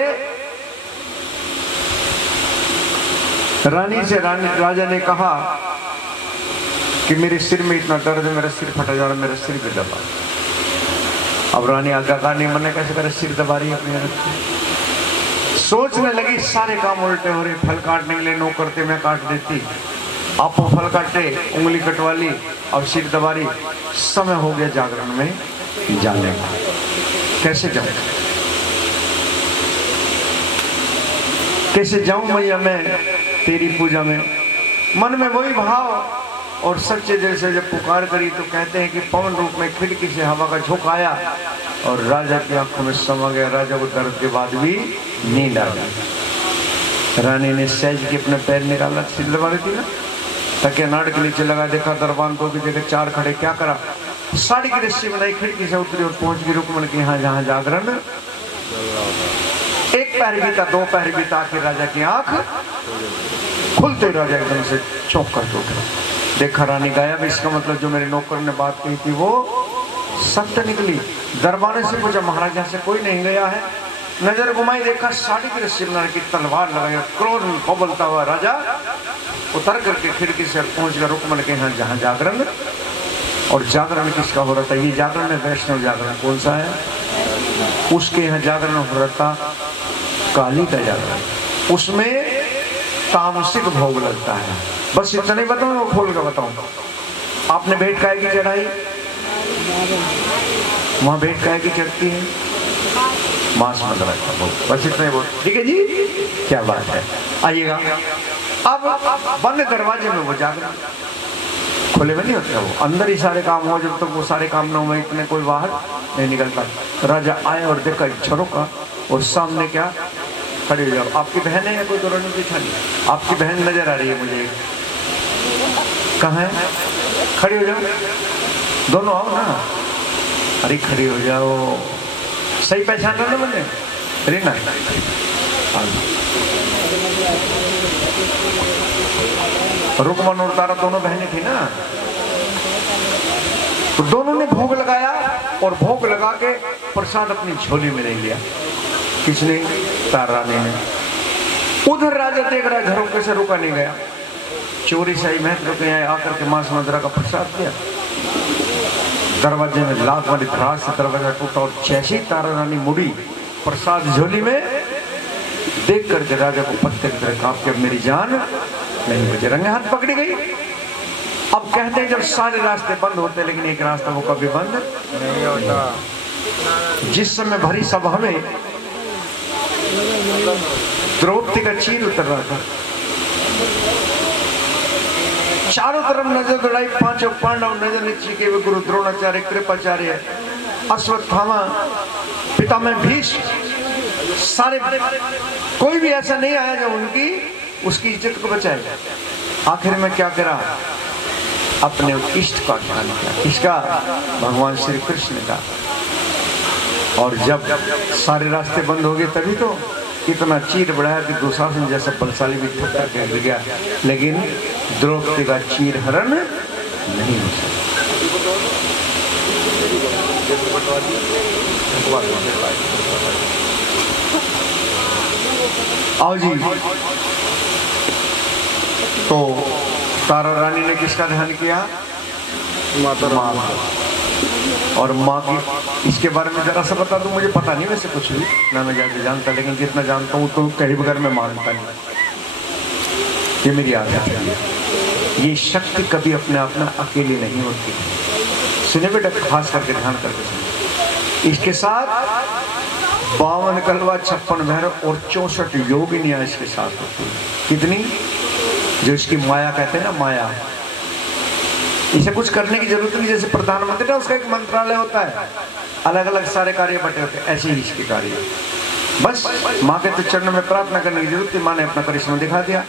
रानी से राजा ने कहा कि मेरे सिर में इतना दर्द है, मेरा सिर फटा जा रहा, मेरा सिर भी दबा। अब रानी आज्ञाकार नहीं मने, कैसे करे, सिर दबा रही है अपने। सोचने लगी सारे काम उल्टे हो रहे, फल काटने के लिए नो करते मैं काट देती, आप फल काटे, उंगली कटवा ली और सिर दबा रही। समय हो गया जागरण में जाने का, कैसे जाऊं, कैसे जाऊं मैया मैं तेरी पूजा में। मन में वही भाव और सच्चे दिल से जब पुकार करी तो कहते हैं कि पवन रूप में खिड़की से हवा का झोंका आया और राजा की आंखों में समा गया। राजा को दर्द के बाद भी नींद आ गई। रानी ने सहज के अपने पैर निकाला, सिर दबा रही थी ना, तकिया नाड़ के नीचे लगा, देखा दरबान को की जगह चार खड़े, क्या करा, साड़ी की रस्सी बनाई, खिड़की से उतरी और पहुंच गई रुक्मणी के यहाँ जहाँ जागरण। एक पैर बीता, दो पैर बीता, आखिर राजा की आंख खुलते राजा एकदम से चौंक कर उठा, देखा रानी गायब। इसका मतलब जो मेरे नौकर ने बात कही थी वो सत्य निकली। दरबार से पूछा, महाराजा से कोई नहीं गया है? नजर घुमाई, देखा साड़ी की रस्सी बना की तलवार लगाई, क्रोध में बबलता हुआ राजा उतर करके खिड़की से पहुंच गया रुक्मणी के यहाँ जहाँ जागरण। और जागरण किसका हो रहा था? ये जागरण है वैष्णव जागरण। कौन सा है? उसके यहाँ जागरण हो रहा था काली का जागरण, उसमें तामसिक भोग लगता है। बस इतना नहीं बताऊं, वो खोल कर बताऊं। आपने भेंट काय की चढ़ाई, वहां भेंट काय की चढ़ती है, मांस मदरा का भोग, बस इतना ही बोल, ठीक है जी, क्या बात है। आइएगा, अब बंद दरवाजे में वो जागरण, खुले में नहीं होता, वो अंदर ही सारे काम हो। जब तक वो सारे काम न हो इतने कोई बाहर नहीं निकलता। राजा आए और देखा झरोका, और सामने क्या, खड़ी हो जाओ, आपकी बहन है या कोई दोनों की छानी? आपकी बहन नजर आ रही है मुझे, कहाँ है? खड़ी हो जाओ, दोनों आओ ना। अरे खड़ी हो जाओ, सही पहचान रहा ना मैंने, रीना? रुक्मणी और तारा दोनों बहनें थी ना, तो दोनों ने भोग लगाया और भोग लगा के प्रसाद अपनी झोली में ले लिया। किसने? तारा रानी ने। उधर राजा देख रहा, झरोके से रुका नहीं गया, चोरी से महत्व के आए, आकर के मांस मदरा का प्रसाद दिया। दरवाजे में लात वाली धरास से दरवाजा टूटा, और जैसी तारा रानी मुड़ी प्रसाद झोली में, देख करके राजा को पत्ते की तरह कांप के, अब मेरी जान नहीं बचे, रंगे हाथ पकड़ी गई। अब कहते हैं जब सारे रास्ते बंद होते, लेकिन एक रास्ता वो कभी बंद नहीं होता। जिस समय भरी सभा में द्रौपदी का चीर उतर रहा था, चारों तरफ नजर दौड़ाई, पांचों पांडव नजर नीचे के, गुरु द्रोणाचार्य, कृपाचार्य, अश्वत्थामा, पितामह भीष्म, सारे, कोई भी ऐसा नहीं आया जो उनकी उसकी इज्जत को बचाए। आखिर में क्या करा? अपने इष्ट का ध्यान किया। किसका? भगवान श्री कृष्ण का। और जब सारे रास्ते बंद हो गए तभी तो इतना चीर बढ़ाया कि दुशासन जैसा बलशाली भी थक कर गिर गया, लेकिन द्रौपदी का चीर हरण नहीं हो सका। आओ जी, तो तारा रानी ने किसका ध्यान किया? माता और माँ की। इसके बारे में जरा सा बता दूं, मुझे पता नहीं वैसे कुछ भी ना, मैं ज़्यादा जानता, लेकिन जितना जानता हूँ तो कहीं बगैर मैं मानता नहीं। ये मेरी आदत है। ये शक्ति कभी अपने आप में अकेली नहीं होती। सुने बेटा, खास करके ध्यान करके सुने। इसके साथ 52 कलवा, 56 भैरव और 64 योगिनियाँ इसके साथ होती है। कितनी? जो इसकी माया कहते हैं ना, माया। इसे कुछ करने की जरूरत नहीं। जैसे प्रधानमंत्री ना, उसका एक मंत्रालय होता है, अलग अलग सारे कार्य बटे होते हैं, ऐसे ही इसके कार्य। बस माँ के तो चरणों में प्रार्थना करने की जरूरत थी। माँ ने अपना करिश्मा दिखा दिया।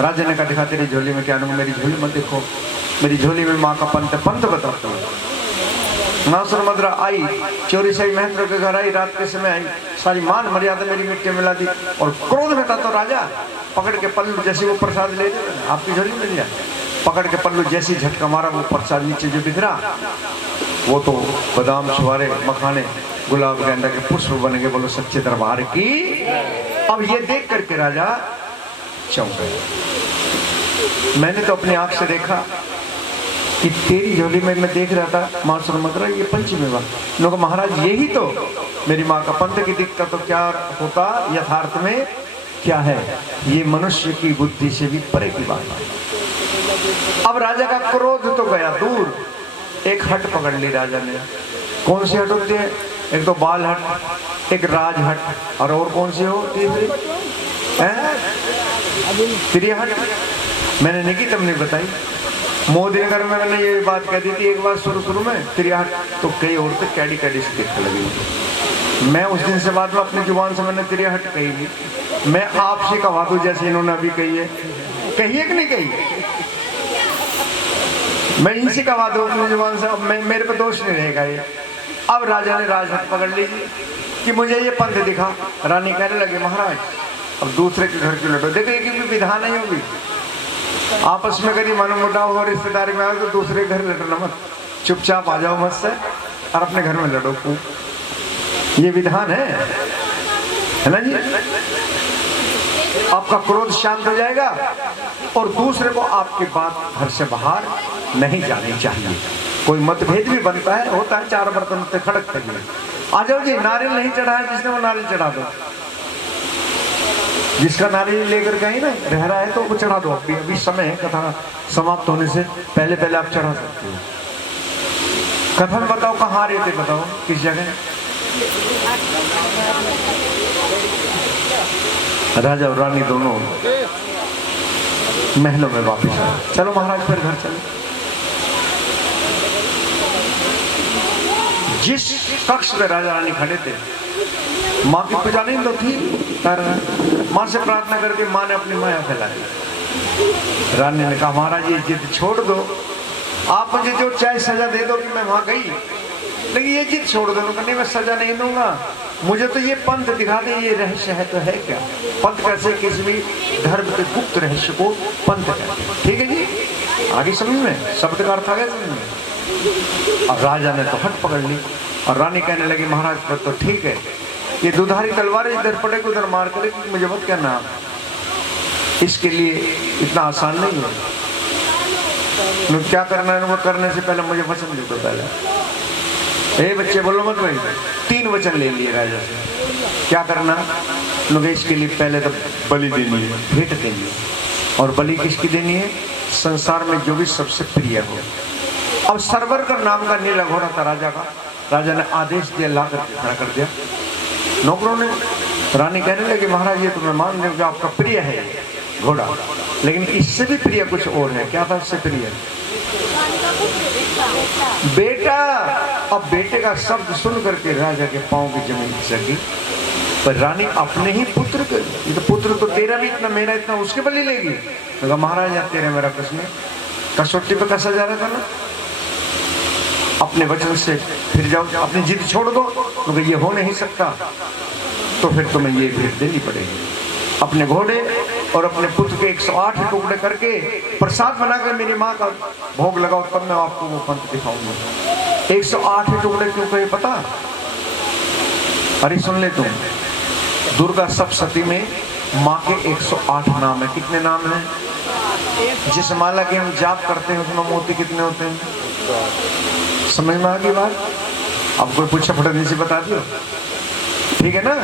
राजा ने कहा, दिखा तेरी झोली में क्या? मेरी झोली मत देखो, मेरी झोली में माँ का पंथ बताता हूँ। नासुर मद्रा आई, चोरी से महेंद्र के घर आई, रात के समय आई, सारी मान मर्यादा मेरी मिट्टी मिला दी। और क्रोध में था तो राजा पकड़ के पल्लू जैसे वो प्रसाद ले आपकी झोली में लिया, पकड़ के पल्लू जैसी झटका मारा, वो प्रसाद नीचे जो बिखरा, वो तो बादाम, छुआरे, मखाने, गुलाब गेंदा के पुष्प बन गए। बोलो सच्चे दरबार की। अब ये देख करके राजा चौंक गए। मैंने तो अपनी आंख से देखा कि तेरी झोली में मैं देख रहा था माँ सुरमद्रा, ये पंचमेवा। लोग महाराज यही तो मेरी माँ का पंथ की दिखता तो क्या होता, यथार्थ में क्या है, ये मनुष्य की बुद्धि से भी परे की बात है। अब राजा का क्रोध तो गया दूर। एक हट पकड़ ली राजा ने। कौन सी हट होती है? एक तो बाल हट, एक राज हट, और कौन सी हो तीसरी? त्रिय हट। मैंने नहीं की, तुमने बताई। मोदी नगर में मैंने ये बात कह दी थी एक बार शुरू में, त्रिय हट, तो कई औरतें कैडी कैडी से देखने लगी। मैं उस दिन से बाद में अपनी जुबान से मैंने त्रिय हट कही थी। मैं आपसे कहा दूं जैसे इन्होंने अभी कही है कि नहीं कही? मैं इनसे कहा दूं अपनी जुबान से, अब मेरे पे दोष नहीं रहेगा ये। अब राजा ने राजहट पकड़ ली कि मुझे ये पंथ दिखा। रानी कहने लगे, महाराज अब दूसरे के घर की लड़ो। देखो, ये भी विधान नहीं होगी। आपस में कहीं मनमुटाव हो, रिश्तेदारी में आओ तो दूसरे घर लड़ना मत, चुपचाप आ जाओ मत से और अपने घर में लड़ो। ये विधान है ना जी? आपका क्रोध शांत हो जाएगा और दूसरे को आपकी बात घर से बाहर नहीं जानी चाहिए। कोई मतभेद भी बनता है, होता है, चार बर्तन से खड़कते हैं। आ जाओ जी, नारियल नहीं चढ़ाया जिसने, वो नारियल चढ़ा दो। जिसका नारियल लेकर गए ना रह रहा है तो वो चढ़ा दो। अभी समय है, कथा समाप्त होने से पहले आप चढ़ा सकते हो। कथा में बताओ कहाँ रहे थे, बताओ किस जगह? राजा और रानी दोनों महलों में वापस आए। चलो महाराज फिर घर चलो। जिस कक्ष में राजा रानी खड़े थे, माँ की पूजा नहीं तो थी, पर माँ से प्रार्थना करके माँ ने अपनी माया फैलाई। रानी ने कहा, महाराज ये जिद छोड़ दो, आप मुझे जो चाहे सजा दे दो कि मैं वहां गई, लेकिन ये जिद छोड़ दो। नहीं, मैं सजा नहीं दूंगा, मुझे तो ये पंथ दिखा दे। ये रहस्य है तो है क्या? पंथ कैसे किसी भी धर्म के गुप्त रहस्य को पंथ कहते हैं। ठीक है जी, आगे समझ में शब्द का अर्थ आ गया समझ में। और राजा ने तो हट पकड़ ली और रानी कहने लगी, महाराज पर तो ठीक है, ये दुधारी तलवारें इधर पड़े उधर मार करे, मुझे मत कहना, इसके लिए इतना आसान नहीं है। क्या करना है, वो करने से पहले मुझे वचन दे दो। पहले बच्चे बोलो मत भाई, 3 वचन ले लिए राजा से। क्या करना? इसके लिए पहले तो बलि देनी है, भेंट देनी है। और बलि किसकी देनी है? संसार में जो भी सबसे प्रिय हो। अब सरवर का नाम का नीला घोड़ा था राजा का। राजा ने आदेश दिया, ला करके खड़ा कर दिया नौकरों ने। रानी कहने लगी, महाराज ये तो मैं मान लूं कि आपका प्रिय है घोड़ा, लेकिन इससे भी प्रिय कुछ और है। क्या था इससे प्रिय? बेटा। अब बेटे का शब्द सुन करके राजा के पांव की जमीन खिसकी। पर रानी अपने ही पुत्र के, ये तो पुत्र तो तेरा भी इतना, मेरा इतना, उसके बलि लेगी? तो महाराज यार तेरे मेरा कसम, कसौटी पे कसा जा रहा था ना। अपने वचन से फिर जाओ, अपनी जिद छोड़ दो, क्योंकि ये हो नहीं सकता, तो फिर तुम्हें ये भेंट देनी पड़ेगी। अपने घोड़े और अपने पुत्र के 108 टुकड़े करके प्रसाद बनाकर मेरी माँ का भोग लगाओ, तब मैं आपको वो पंथ दिखाऊंगा। 108 टुकड़े क्यों कहे पता? अरे सुन ले तुम, दुर्गा सप्तशती में माँ के 108 नाम है। कितने नाम हैं? जिस माला के हम जाप करते हैं उसमें मोती कितने होते हैं? समझ में आ गई बात? अब कोई पूछा फटाफट से बता दियो, ठीक है ना?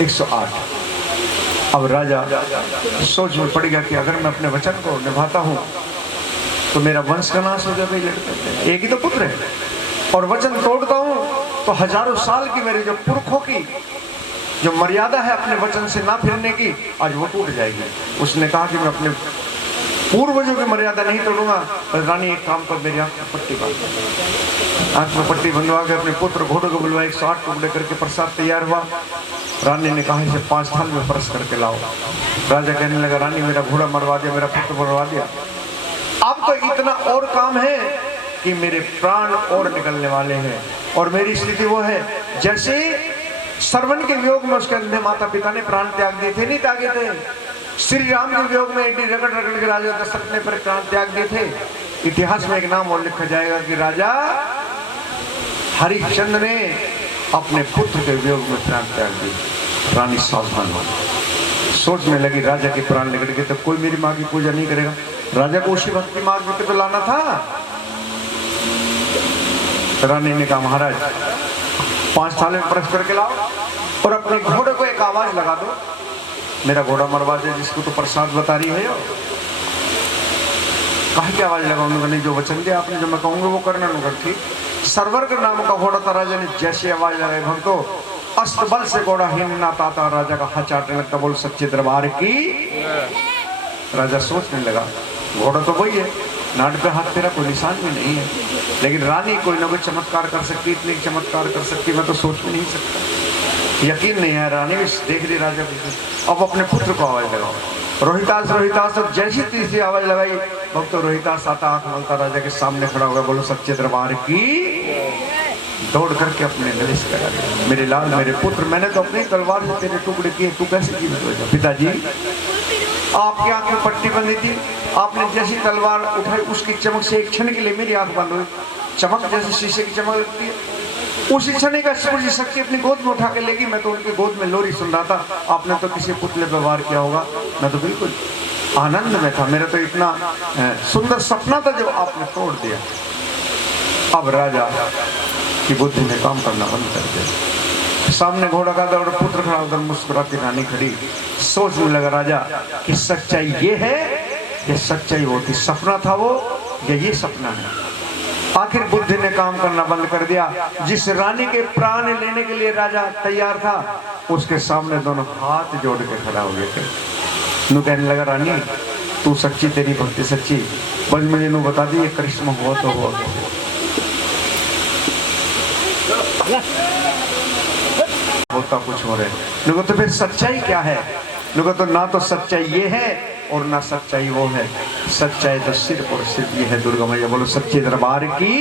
108। अब राजा सोच में पड़ गया कि अगर मैं अपने वचन को निभाता हूं तो मेरा वंश का नाश हो जाएगा। लड़के एक ही तो पुत्र है, और वचन तोड़ता हूं तो हजारों साल की मेरे जो पुरखों की जो मर्यादा है अपने वचन से ना फिरने की, आज वो टूट जाएगी। उसने कहा कि मैं अपने पूर्वजों की मर्यादा नहीं तोड़ूंगा। रानी एक काम कर, मेरी आंख में पट्टी बांध। आंख में पट्टी बंधवा के अपने पुत्र घोड़े को बुलवाया, 108 टुकड़े करके प्रसाद तैयार हुआ। रानी ने कहा इसे 5 थाल में परस करके लाओ। राजा कहने लगा, रानी मेरा घोड़ा मरवा दिया, मेरा पुत्र मरवा दिया, अब तो इतना और काम है कि मेरे प्राण और निकलने वाले हैं। और मेरी स्थिति वो है जैसे श्रवण के वियोग में उसके अंधे माता पिता ने प्राण त्याग दिए थे, नहीं त्यागे थे? श्री राम के वियोग में एडी रगड़ रगड़ के राजा दशरथ ने पर प्राण त्याग दिए थे। इतिहास में एक नाम और लिखा जाएगा कि राजा हरिश्चंद्र ने अपने पुत्र के वियोग में प्राण त्याग दिए। रानी सावधान हो, सोचने लगी राजा के प्राण निकल गए तो कोई मेरी माँ की पूजा नहीं करेगा। राजा को उसी भक्ति मार्ग पे तो लाना था। रानी ने कहा, महाराज 5 थाल में परस करके लाओ और अपने घोड़े को एक आवाज लगा दो, मेरा घोड़ा मरवा दे, जिसको तो प्रसाद बता रही है। कहा की आवाज लगाऊंगा? नहीं, जो वचन दिया आपने, जो मैं कहूंगा वो करना। ठीक। सरवर के नाम का घोड़ा था। राजा ने जैसे आवाज लगाई, भक्तों अस्तबल से घोड़ा हिमनाता आता, राजा का हाथ चाटने लगता, बोल सच्चे दरबार की। राजा सोचने लगा, घोड़ा तो वही है, नाट पे हाथ तेरा कोई निशान भी नहीं है, लेकिन रानी कोई ना कोई चमत्कार कर सकती, इतनी चमत्कार कर सकती, मैं तो सोच भी नहीं सकता। यकीन नहीं है, रानी भी देख रही राजा को। अब अपने पुत्र को आवाज लगाओ, रोहितास रोहितास। अब जैसी तीसरी आवाज लगाई, भक्त तो रोहितास आता, आंख मलता राजा के सामने खड़ा होगा, बोलो सच्चे दरबार की। दौड़ करके अपने नरेश करा दिया, मेरे लाल मेरे पुत्र, मैंने तो अपनी तलवार से तेरे टुकड़े किए, तू कैसे जीवित हो जा? पिताजी, आपकी आंख में पट्टी बंधी थी, आपने जैसी तलवार उठाई उसकी चमक से एक क्षण के लिए मेरी आंख बंद हुई। चमक जैसे शीशे की चमक लगती है, उसी क्षण का सूर्य शक्ति अपनी गोद में उठा के लेगी। मैं तो उनकी गोद में लोरी सुन रहा था, आपने तो किसी पुतले पे वार किया होगा। मैं तो बिल्कुल आनंद में था, मेरा तो इतना सुंदर सपना था जो आपने तोड़ दिया। अब राजा की बुद्धि ने काम करना बंद कर दिया। सामने घोड़ा का दौड़, पुत्र खड़ा, उधर मुस्कुराती रानी खड़ी। सोचने लगा राजा कि सच्चाई ये है, ये सच्चाई वो थी, सपना था वो, ये सपना है। आखिर बुद्धि ने काम करना बंद कर दिया। जिस रानी के प्राण लेने के लिए राजा तैयार था, उसके सामने दोनों हाथ जोड़ के खड़ा हो गए थे। नू कहने लगा, रानी तू सच्ची, तेरी भक्ति सच्ची, बस मुझे नू बता दी ये करिश्मा हुआ तो हुआ। होता कुछ हो रहे लोगों, तो फिर सच्चाई क्या है? लोगों तो ना तो सच्चाई ये है और ना सच्चाई वो है। सच्चाई तो सिर्फ और सिर्फ ये है दुर्गा मैया, बोलो सच्चे दरबार की।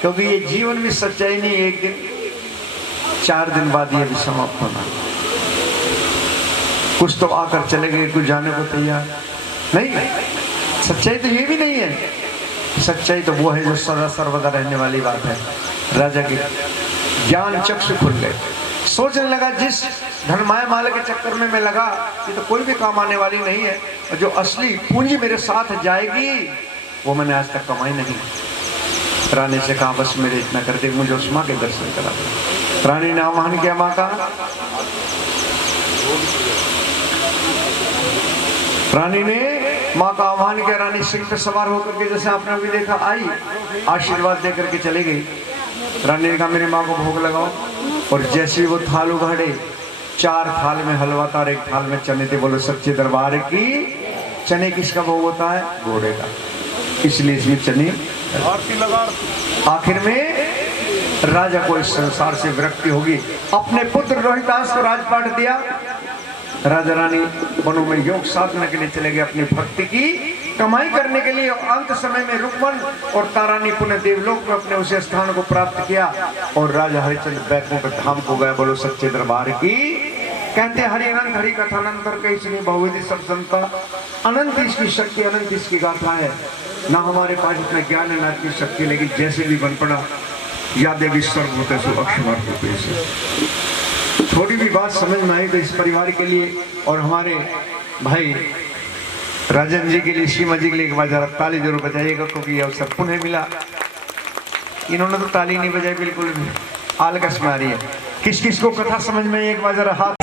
क्योंकि ये जीवन भी सच्चाई नहीं, एक दिन 4 दिन बाद ये भी समाप्त होना। कुछ तो आकर चले गए, कुछ जाने को तैयार नहीं। सच्चाई तो ये भी नहीं है। सच्चाई तो वो है जो सदा सर्वदा रहने वाली बात है। राजा के ज्ञान चक्षु खुल गए, सोचने लगा जिस धनमाया माला के चक्कर में मैं लगा, ये तो कोई भी काम आने वाली नहीं है, और जो असली पूंजी मेरे साथ जाएगी वो मैंने आज तक कमाई नहीं। रानी से कहा, बस मेरे इतना कर दे, मुझे उस माँ के दर्शन करा दे। रानी ने आह्वान किया माँ का। रानी ने माँ का आह्वान किया। रानी सिंह पे सवार होकर के, जैसे आपने अभी देखा, आई, आशीर्वाद देकर के चली गई। रानी ने कहा, मेरी माँ को भोग लगाओ। और जैसे वो थाल उघाड़े, 4 थाल में हलवा था और 1 थाल में चने थे। बोलो सच्चे दरबार की। चने किसका भोग होता है? घोड़े का, इसलिए इसमें चने आरती लगा। आखिर में राजा को इस संसार से विरक्ति होगी, अपने पुत्र रोहितास को राजपाट दिया। राजा रानी वनों में योग साधना के लिए चले गए, अपनी भक्ति की कमाई करने के लिए अंत समय में रुक्मन और तारानी पुनः देवलोक में अपने उस स्थान को प्राप्त किया और राजा हरिश्चंद्र बैकुंठ धाम को गए। बोलो सच्चे दरबार की। कहते हरि अनंत हरि कथानंतर कई सुनी बहुविधि सब संता। अनंत इसकी शक्ति, अनंत इसकी गाथा है। ना हमारे पास इतना ज्ञान है ना इतनी शक्ति, लेकिन जैसे भी बन पड़ा या देवी सर्वभूतेषु अक्षर रूपेषु। थोड़ी भी बात समझ में आई तो इस परिवार के लिए और हमारे भाई राजन जी के लिए, सीमा जी के लिए एक बार जरा ताली जरूर बजाइएगा, क्योंकि ये अवसर पुनः मिला। इन्होंने तो ताली नहीं बजाई, बिल्कुल भी आलकस में आ रही है। किस किस को कथा समझ में एक बार जरा हाथ।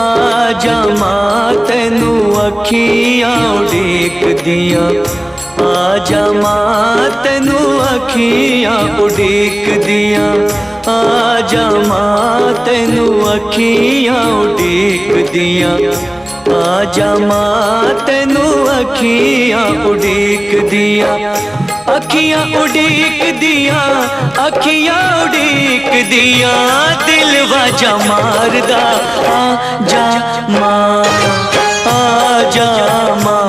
आजा मां तैनू अखियां उड़ीक दिया, आजा मां तैनू अखियां उड़ीक दिया, आजा मां तैनू अखियां उड़ीक दिया, अखियां उड़ीक दिया, अखियां उड़ीक दिया, दिल वाजा मारदा आजा मां, आजा मां,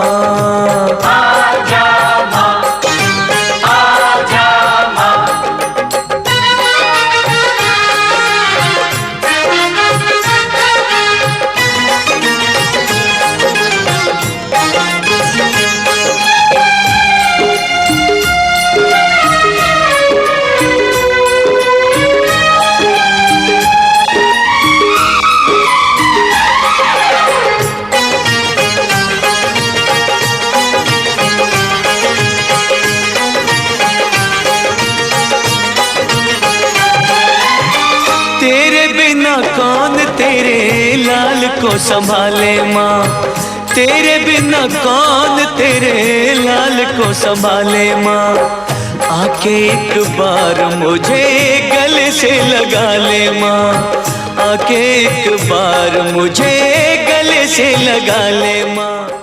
कौन तेरे लाल को संभाले माँ, तेरे बिना कौन तेरे लाल को संभाले माँ, आके एक बार मुझे गले से लगा ले माँ, आके एक बार मुझे गले से लगा ले माँ।